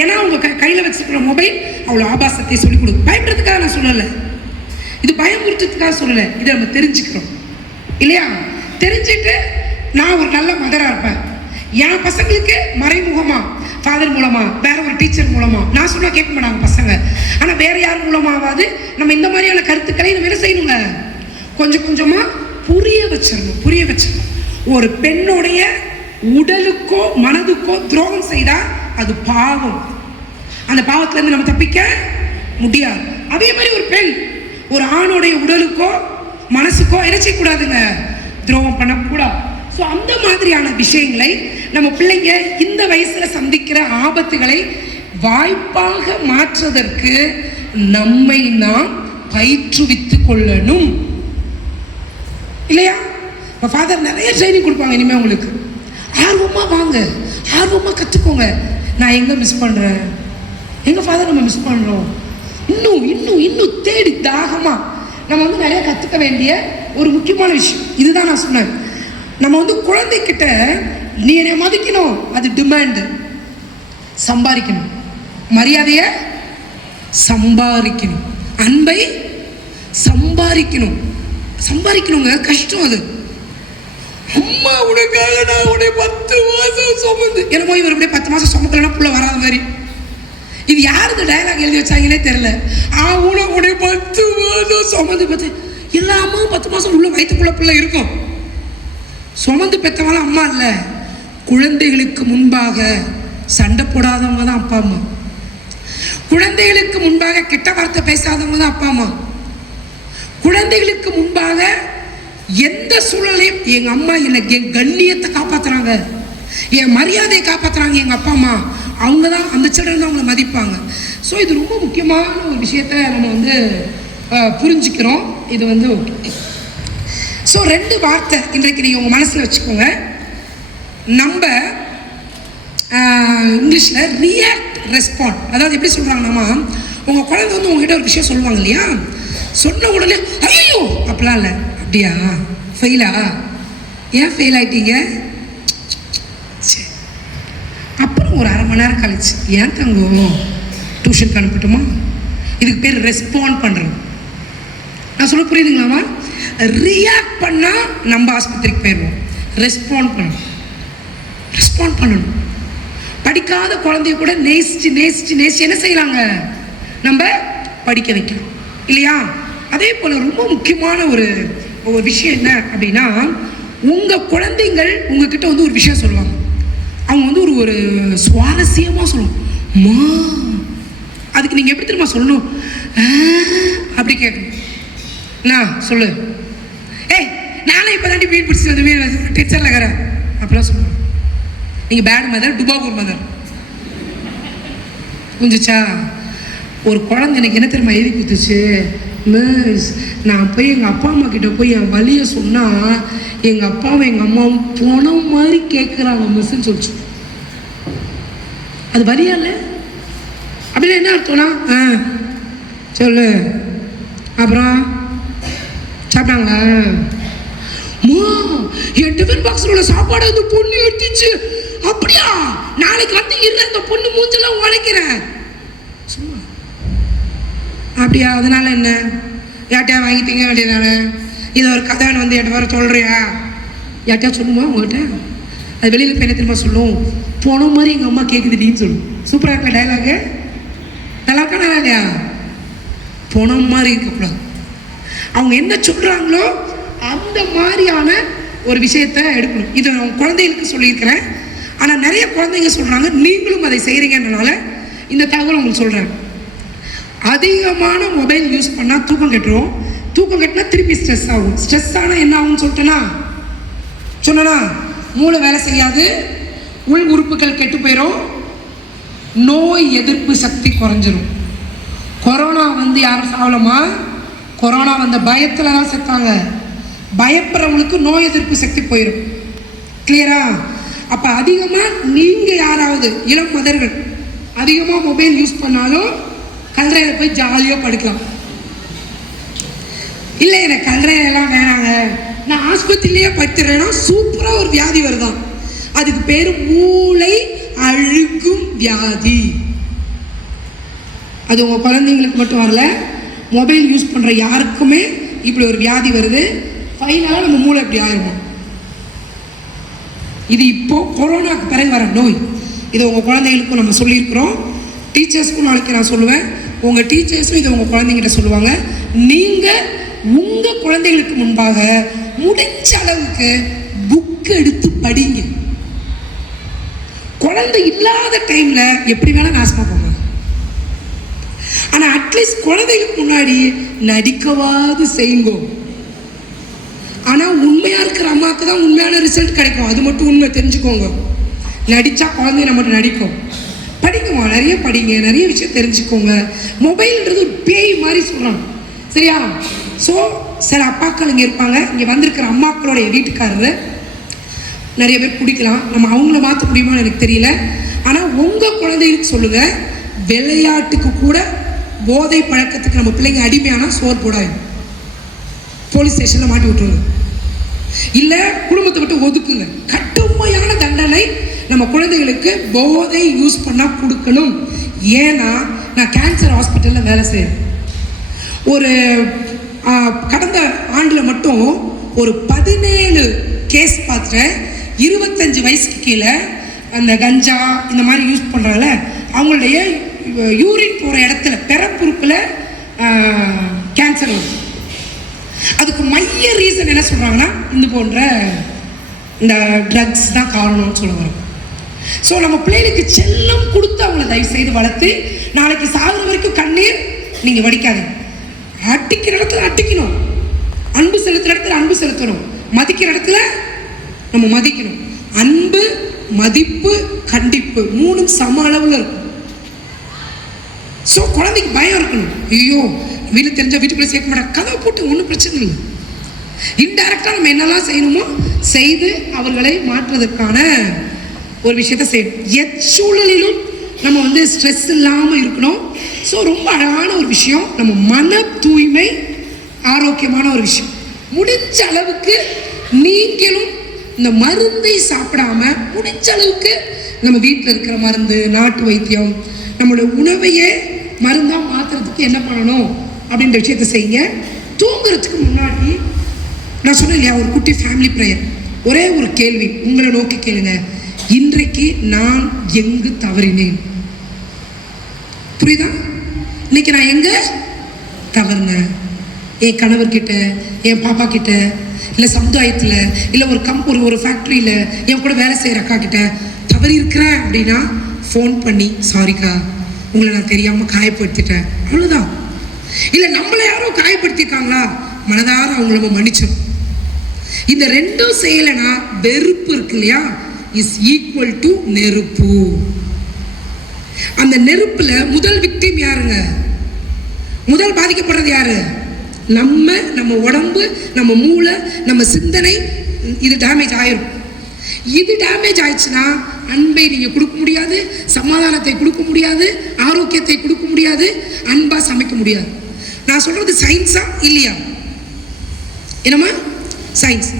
ஏன்னா அவங்க கையில் வச்சுக்கிற மொபைல் அவ்வளோ ஆபாசத்தை சொல்லிக் கொடுக்கும். பயப்படுறதுக்காக நான் சொல்லலை, இது பயமுறுத்துறதுக்காக சொல்லலை. இதை நம்ம தெரிஞ்சுக்கிறோம் இல்லையா? தெரிஞ்சுட்டு நான் ஒரு நல்ல மதராக இருப்பேன். என் பசங்களுக்கு மறைமுகமா ஃபாதர் மூலமா, வேற ஒரு டீச்சர் மூலமா நான் சொன்னா கேட்க மாட்டாங்க பசங்க. ஆனா வேற யார் மூலமாவது நம்ம இந்த மாதிரியான கருத்துக்களை நம்ம என்ன செய்யணுங்க, கொஞ்சம் கொஞ்சமா புரிய வச்சிடணும். ஒரு பெண்ணுடைய உடலுக்கோ மனதுக்கோ துரோகம் செய்தா அது பாவம். அந்த பாவத்துல இருந்து நம்ம தப்பிக்க முடியாது. அதே மாதிரி ஒரு பெண் ஒரு ஆணுடைய உடலுக்கோ மனசுக்கோ என்ன செய்யக்கூடாதுங்க, துரோகம் பண்ணக்கூடாது. ஸோ அந்த மாதிரியான விஷயங்களை நம்ம பிள்ளைங்க இந்த வயசுல சந்திக்கிற ஆபத்துகளை வாய்ப்பாக மாற்றுவதற்கு நம்மை நாம் பயிற்றுவித்துக் கொள்ளணும். இல்லையா? இப்போ ஃபாதர் நிறைய ட்ரைனிங் கொடுப்பாங்க. இனிமேல் உங்களுக்கு ஆர்வமாக வாங்க, ஆர்வமாக கற்றுக்கோங்க. நான் எங்கே மிஸ் பண்ணுறேன், எங்கள் ஃபாதர் நம்ம மிஸ் பண்ணுறோம், இன்னும் இன்னும் இன்னும் தேடி தாகமாக நம்ம வந்து நிறைய கற்றுக்க வேண்டிய ஒரு முக்கியமான விஷயம். இதுதான் நான் சொன்னேன். நம்ம வந்து குழந்தைகிட்ட நீ என்னை மதிக்கணும், அது டிமாண்டு. சம்பாதிக்கணும், மரியாதையை சம்பாதிக்கணும், அன்பை சம்பாதிக்கணுங்க. கஷ்டம் அது. அம்மா உனக்காக நான் உடைய 10 மாதம் சுமந்து, என்னமோ இவர் அப்படியே 10 மாதம் சுமக்கலன்னா புள்ள வராத மாதிரி. இது யாருக்கு டயலாக் எழுதி வச்சாங்கன்னே தெரியல. உடைய 10 மாதம் சுமந்து பார்த்து எல்லா அம்மாவும் 10 மாதம் உள்ள வயிற்றுக்குள்ள பிள்ளை இருக்கும். சுமந்து பெற்றவங்களும் அம்மா இல்லை. குழந்தைகளுக்கு முன்பாக சண்டை போடாதவங்க தான் அப்பா அம்மா. குழந்தைகளுக்கு முன்பாக கெட்ட வார்த்தை பேசாதவங்க தான் அப்பா அம்மா. குழந்தைகளுக்கு முன்பாக எந்த சூழலையும் எங்க அம்மா எனக்கு என் கண்ணியத்தை காப்பாத்துறாங்க, என் மரியாதையை காப்பாத்துறாங்க எங்க அப்பா அம்மா. அவங்க தான், அந்த சில்ட்ரன் தான் அவங்களை மதிப்பாங்க. ஸோ இது ரொம்ப முக்கியமான ஒரு விஷயத்த நம்ம வந்து புரிஞ்சுக்கிறோம். இது வந்து ஓகே. ஸோ 2 வார்த்தை இன்றைக்கு நீங்கள் உங்கள் மனசில் வச்சுக்கோங்க. நம்ம இங்கிலீஷில் ரியாக்ட், ரெஸ்பாண்ட். அதாவது எப்படி சொல்கிறாங்கன்னா, உங்கள் குழந்தை வந்து உங்ககிட்ட ஒரு விஷயம் சொல்லுவாங்க இல்லையா, சொன்ன உடனே ஐயோ அப்படிலாம் இல்லை, அப்படியா ஃபெயிலா, ஏன் ஃபெயில் ஆகிட்டீங்க, அப்புறம் ஒரு அரை மணி நேரம் கழிச்சு ஏன் தங்கம் டியூஷனுக்கு அனுப்பட்டுமா. இதுக்கு பேர் ரெஸ்பாண்ட் பண்ணுறது. நான் சொல்ல புரியுதுங்களாமா? ரியாக்ட் பண்ணால் நம்ம ஆஸ்பத்திரிக்கு போயிடுவோம். ரெஸ்பாண்ட் பண்ணணும். படிக்காத குழந்தைய கூட நேசிச்சு என்ன செய்யலாங்க, நம்ம படிக்க வைக்கலாம் இல்லையா? அதே போல் ரொம்ப முக்கியமான ஒரு விஷயம் என்ன அப்படின்னா, உங்கள் குழந்தைங்கள் உங்ககிட்ட வந்து ஒரு விஷயம் சொல்லுவாங்க. அவங்க வந்து ஒரு சுவாரஸ்யமாக சொல்லுவோம். மா, அதுக்கு நீங்கள் எப்படி தெரியுமா சொல்லணும், அப்படி கேட்கணும். நான் சொல்லு, ஏய் நானே இப்போ தாண்டி மீன் பிடிச்சி வந்து மீன் டீச்சரில் இருக்கிறேன் அப்படிலாம் சொல்லுவேன். நீங்கள் பேட் மதர், டுபாகூர் மதர் புரிஞ்சிச்சா? ஒரு குழந்தை எனக்கு என்ன தெரியுமா எழுதி கொடுத்துச்சு, மிஸ் நான் போய் எங்கள் அப்பா அம்மா கிட்ட போய் என் வழியை சொன்னால் எங்கள் அப்பாவும் எங்கள் அம்மாவும் போன மாதிரி கேட்குறாங்க மிஸ்ன்னு சொல்லிச்சு. அது வரியா இல்லை? அப்படின்னு என்ன அர்த்தம்னா, சொல்லு, அப்புறம் சாப்பிட்டாங்களா, என் டிஃபன் பாக்ஸில் உள்ள சாப்பாடு அந்த பொண்ணு எடுத்துச்சு, அப்படியா நாளைக்கு வந்து இல்லை இந்த பொண்ணு மூஞ்செல்லாம் உழைக்கிறேன் சும்மா, அப்படியா அதனால என்ன, யார்ட்டையா வாங்கிட்டீங்க வேண்டியதானே, இதை ஒரு கதைன்னு வந்து என்கிட்ட வர சொல்கிறியா, யார்ட்டையா சொல்லுமா உங்கள்கிட்ட? அது வெளியில் போய் என்ன திரும்ப சொல்லும், போன மாதிரி எங்கள் அம்மா கேட்குதுடின்னு சொல்லும். சூப்பராக இருக்கல டைலாகு, நல்லா இருக்கா நல்லா இல்லையா? போன மாதிரி இருக்கக்கூடாது. அவங்க என்ன சொல்கிறாங்களோ அந்த மாதிரியான ஒரு விஷயத்த எடுக்கணும். இது அவங்க குழந்தைகளுக்கு சொல்லியிருக்கிறேன். ஆனால் நிறைய குழந்தைங்க சொல்கிறாங்க, நீங்களும் அதை செய்கிறீங்கன்றனால இந்த தகவல் உங்களுக்கு சொல்கிறேன். அதிகமான மொபைல் யூஸ் பண்ணால் தூக்கம் கெட்டுரும். தூக்கம் கட்டினா திருப்பி ஸ்ட்ரெஸ் ஆகும். ஸ்ட்ரெஸ் ஆனால் என்ன ஆகும்னு சொன்னா மூளை வேலை செய்யாது, உள் உறுப்புகள் கெட்டு போயிடும், நோய் எதிர்ப்பு சக்தி குறைஞ்சிரும். கொரோனா வந்து யாரும் சாவலமா, கொரோனா வந்த பயத்தில் தான் செத்தாங்க. பயப்படுறவங்களுக்கு நோய் எதிர்ப்பு சக்தி போயிடும். கிளியரா? அப்போ அதிகமாக நீங்கள் யாராவது இளம் மதர்கள் அதிகமாக மொபைல் யூஸ் பண்ணாலும் கல்லறையில் போய் ஜாலியாக படுக்கலாம். இல்லை எனக்கு கல்லறையெல்லாம் வேணாங்க, நான் ஆஸ்பத்திரியிலேயே படுத்துறேன்னா சூப்பராக ஒரு வியாதி வருதான், அதுக்கு பேர் மூளை அழுகும் வியாதி. அது உங்கள் குழந்தைங்களுக்கு மட்டும் வரல, மொபைல் யூஸ் பண்ணுற யாருக்குமே இப்படி ஒரு வியாதி வருது. ஃபைனலாக நம்ம மூளை இப்படி ஆயிரும். இது இப்போது கொரோனாக்கு பிறகு வர நோய். இதை உங்கள் குழந்தைகளுக்கும் நம்ம சொல்லியிருக்கிறோம். டீச்சர்ஸ்க்கும் நாளைக்கு நான் சொல்லுவேன், உங்கள் டீச்சர்ஸும் இதை உங்கள் குழந்தைங்கிட்ட சொல்லுவாங்க. நீங்கள் உங்கள் குழந்தைகளுக்கு முன்பாக முடிஞ்ச அளவுக்கு புக் எடுத்து படிங்க. குழந்தை இல்லாத டைமில் எப்படி வேணால் நாசமாக போங்க. ஆனால் அட்லீஸ்ட் குழந்தைகளுக்கு முன்னாடி நடிக்கவாது செய்யுங்கோ. ஆனால் உண்மையாக இருக்கிற அம்மாவுக்கு தான் உண்மையான ரிசல்ட் கிடைக்கும். அது மட்டும் உண்மை தெரிஞ்சுக்கோங்க. நடித்தா குழந்தைய மட்டும் நடிக்கும். படிக்குமா, நிறைய படிங்க, நிறைய விஷயம் தெரிஞ்சுக்கோங்க. மொபைல்ன்றது ஒரு பேய் மாதிரி சொல்கிறாங்க. சரியா? ஸோ சில அப்பாக்கள் இங்கே இருப்பாங்க, இங்கே வந்திருக்கிற அம்மாக்களுடைய வீட்டுக்காரரு நிறைய பேர் குடிக்கலாம். நம்ம அவங்கள மாற்ற முடியுமான்னு எனக்கு தெரியல. ஆனால் உங்கள் குழந்தைகளுக்கு சொல்லுங்கள், விளையாட்டுக்கு கூட போதை பழக்கத்துக்கு நம்ம பிள்ளைங்க அடிமையானால் சோறு போடாது, போலீஸ் ஸ்டேஷனில் மாட்டி விட்டுருங்க, இல்லை குடும்பத்தை விட்டு ஒதுக்குங்க. கடுமையான தண்டனை நம்ம குழந்தைகளுக்கு போதை யூஸ் பண்ணால் கொடுக்கணும். ஏன்னா நான் கேன்சர் ஹாஸ்பிட்டலில் வேலை செய்கிறேன். ஒரு கடந்த ஆண்டில் மட்டும் ஒரு 17 கேஸ் பார்த்துட்டேன். 25 வயசுக்கு கீழே அந்த கஞ்சா இந்த மாதிரி யூஸ் பண்ணுறாங்கல்ல, அவங்களுடைய யூரின் போகிற இடத்துல பிறப்புறுப்பில் கேன்சர் வருது. அதுக்கு மைய ரீசன் என்ன சொல்கிறாங்கன்னா, இந்த போன்ற இந்த ட்ரக்ஸ் தான் காரணம்னு சொல்லுவாங்க. ஸோ நம்ம பிள்ளைகளுக்கு செல்லம் கொடுத்து அவங்கள தயவு செய்து வளர்த்து, நாளைக்கு சாகுற வரைக்கும் கண்ணீர் நீங்கள் வடிக்காதீங்க. அடிக்கிற இடத்துல அடிக்கணும், அன்பு செலுத்துகிற இடத்துல அன்பு செலுத்தணும், மதிக்கிற இடத்துல நம்ம மதிக்கணும். அன்பு, மதிப்பு, கண்டிப்பு 3 சம அளவில் இருக்கும். ஸோ குழந்தைக்கு பயம் இருக்கணும். ஐயோ வீட்டில் தெரிஞ்சால் வீட்டுக்குள்ளே சேர்க்க மாட்டாங்க, கதவை போட்டு ஒன்றும் பிரச்சனை இல்லை. இன்டைரக்டாக நம்ம என்னெல்லாம் செய்யணுமோ செய்து அவர்களை மாற்றுவதற்கான ஒரு விஷயத்தை செய்யணும். எச்சூழலிலும் நம்ம ஸ்ட்ரெஸ் இல்லாமல் இருக்கணும். ஸோ ரொம்ப அழகான ஒரு விஷயம், நம்ம மன தூய்மை ஆரோக்கியமான ஒரு விஷயம். முடிஞ்ச அளவுக்கு நீங்களும் இந்த மருந்தை சாப்பிடாம, முடிஞ்ச அளவுக்கு நம்ம வீட்டில் இருக்கிற மருந்து, நாட்டு வைத்தியம், நம்மளோட உணவையே மருந்தாக மாற்றுறதுக்கு என்ன பண்ணணும் அப்படின்ற விஷயத்தை செய்யுங்க. தூங்குறதுக்கு முன்னாடி நான் சொன்னேன் இல்லையா, ஒரு குட்டி ஃபேமிலி ப்ரேயர். ஒரே ஒரு கேள்வி உங்களை நோக்கி கேளுங்க, இன்றைக்கு நான் எங்கு தவறினேன்? புரியுதா? இன்னைக்கு நான் எங்க தவறினேன்? என் கணவர்கிட்ட, என் பாப்பா கிட்ட, இல்லை சமுதாயத்தில், இல்லை ஒரு ஃபேக்ட்ரியில் என் கூட வேலை செய்கிற அக்கா கிட்ட தவறி இருக்கிறேன் அப்படின்னா ஃபோன் பண்ணி, சாரிக்கா உங்களை நான் தெரியாமல் காயப்படுத்திட்டேன், அவ்வளோதான். இல்லை நம்மளை யாரோ காயப்படுத்தியிருக்காங்களா, மனதார அவங்கள நம்ம மன்னிச்சிடும். இந்த 2ம் செய்யலைன்னா வெறுப்பு இருக்கு இல்லையா, இஸ் ஈக்குவல் டு நெருப்பு. அந்த நெருப்புல முதல் விக்டிம் யாருங்க? முதல் பாதிக்கப்படுறது யாரு? நம்ம உடம்பு, நம்ம மூளை, நம்ம சிந்தனை. இது டேமேஜ் ஆயிரும். இது டேமேஜ் ஆயிடுச்சுன்னா அன்பை நீங்க கொடுக்க முடியாது, சமாதானத்தை கொடுக்க முடியாது, ஆரோக்கியத்தை கொடுக்க முடியாது, அன்பா சமைக்க முடியாது. நான் சொல்றது சயின்ஸா இல்லையா? என்னம்மா சயின்ஸ்?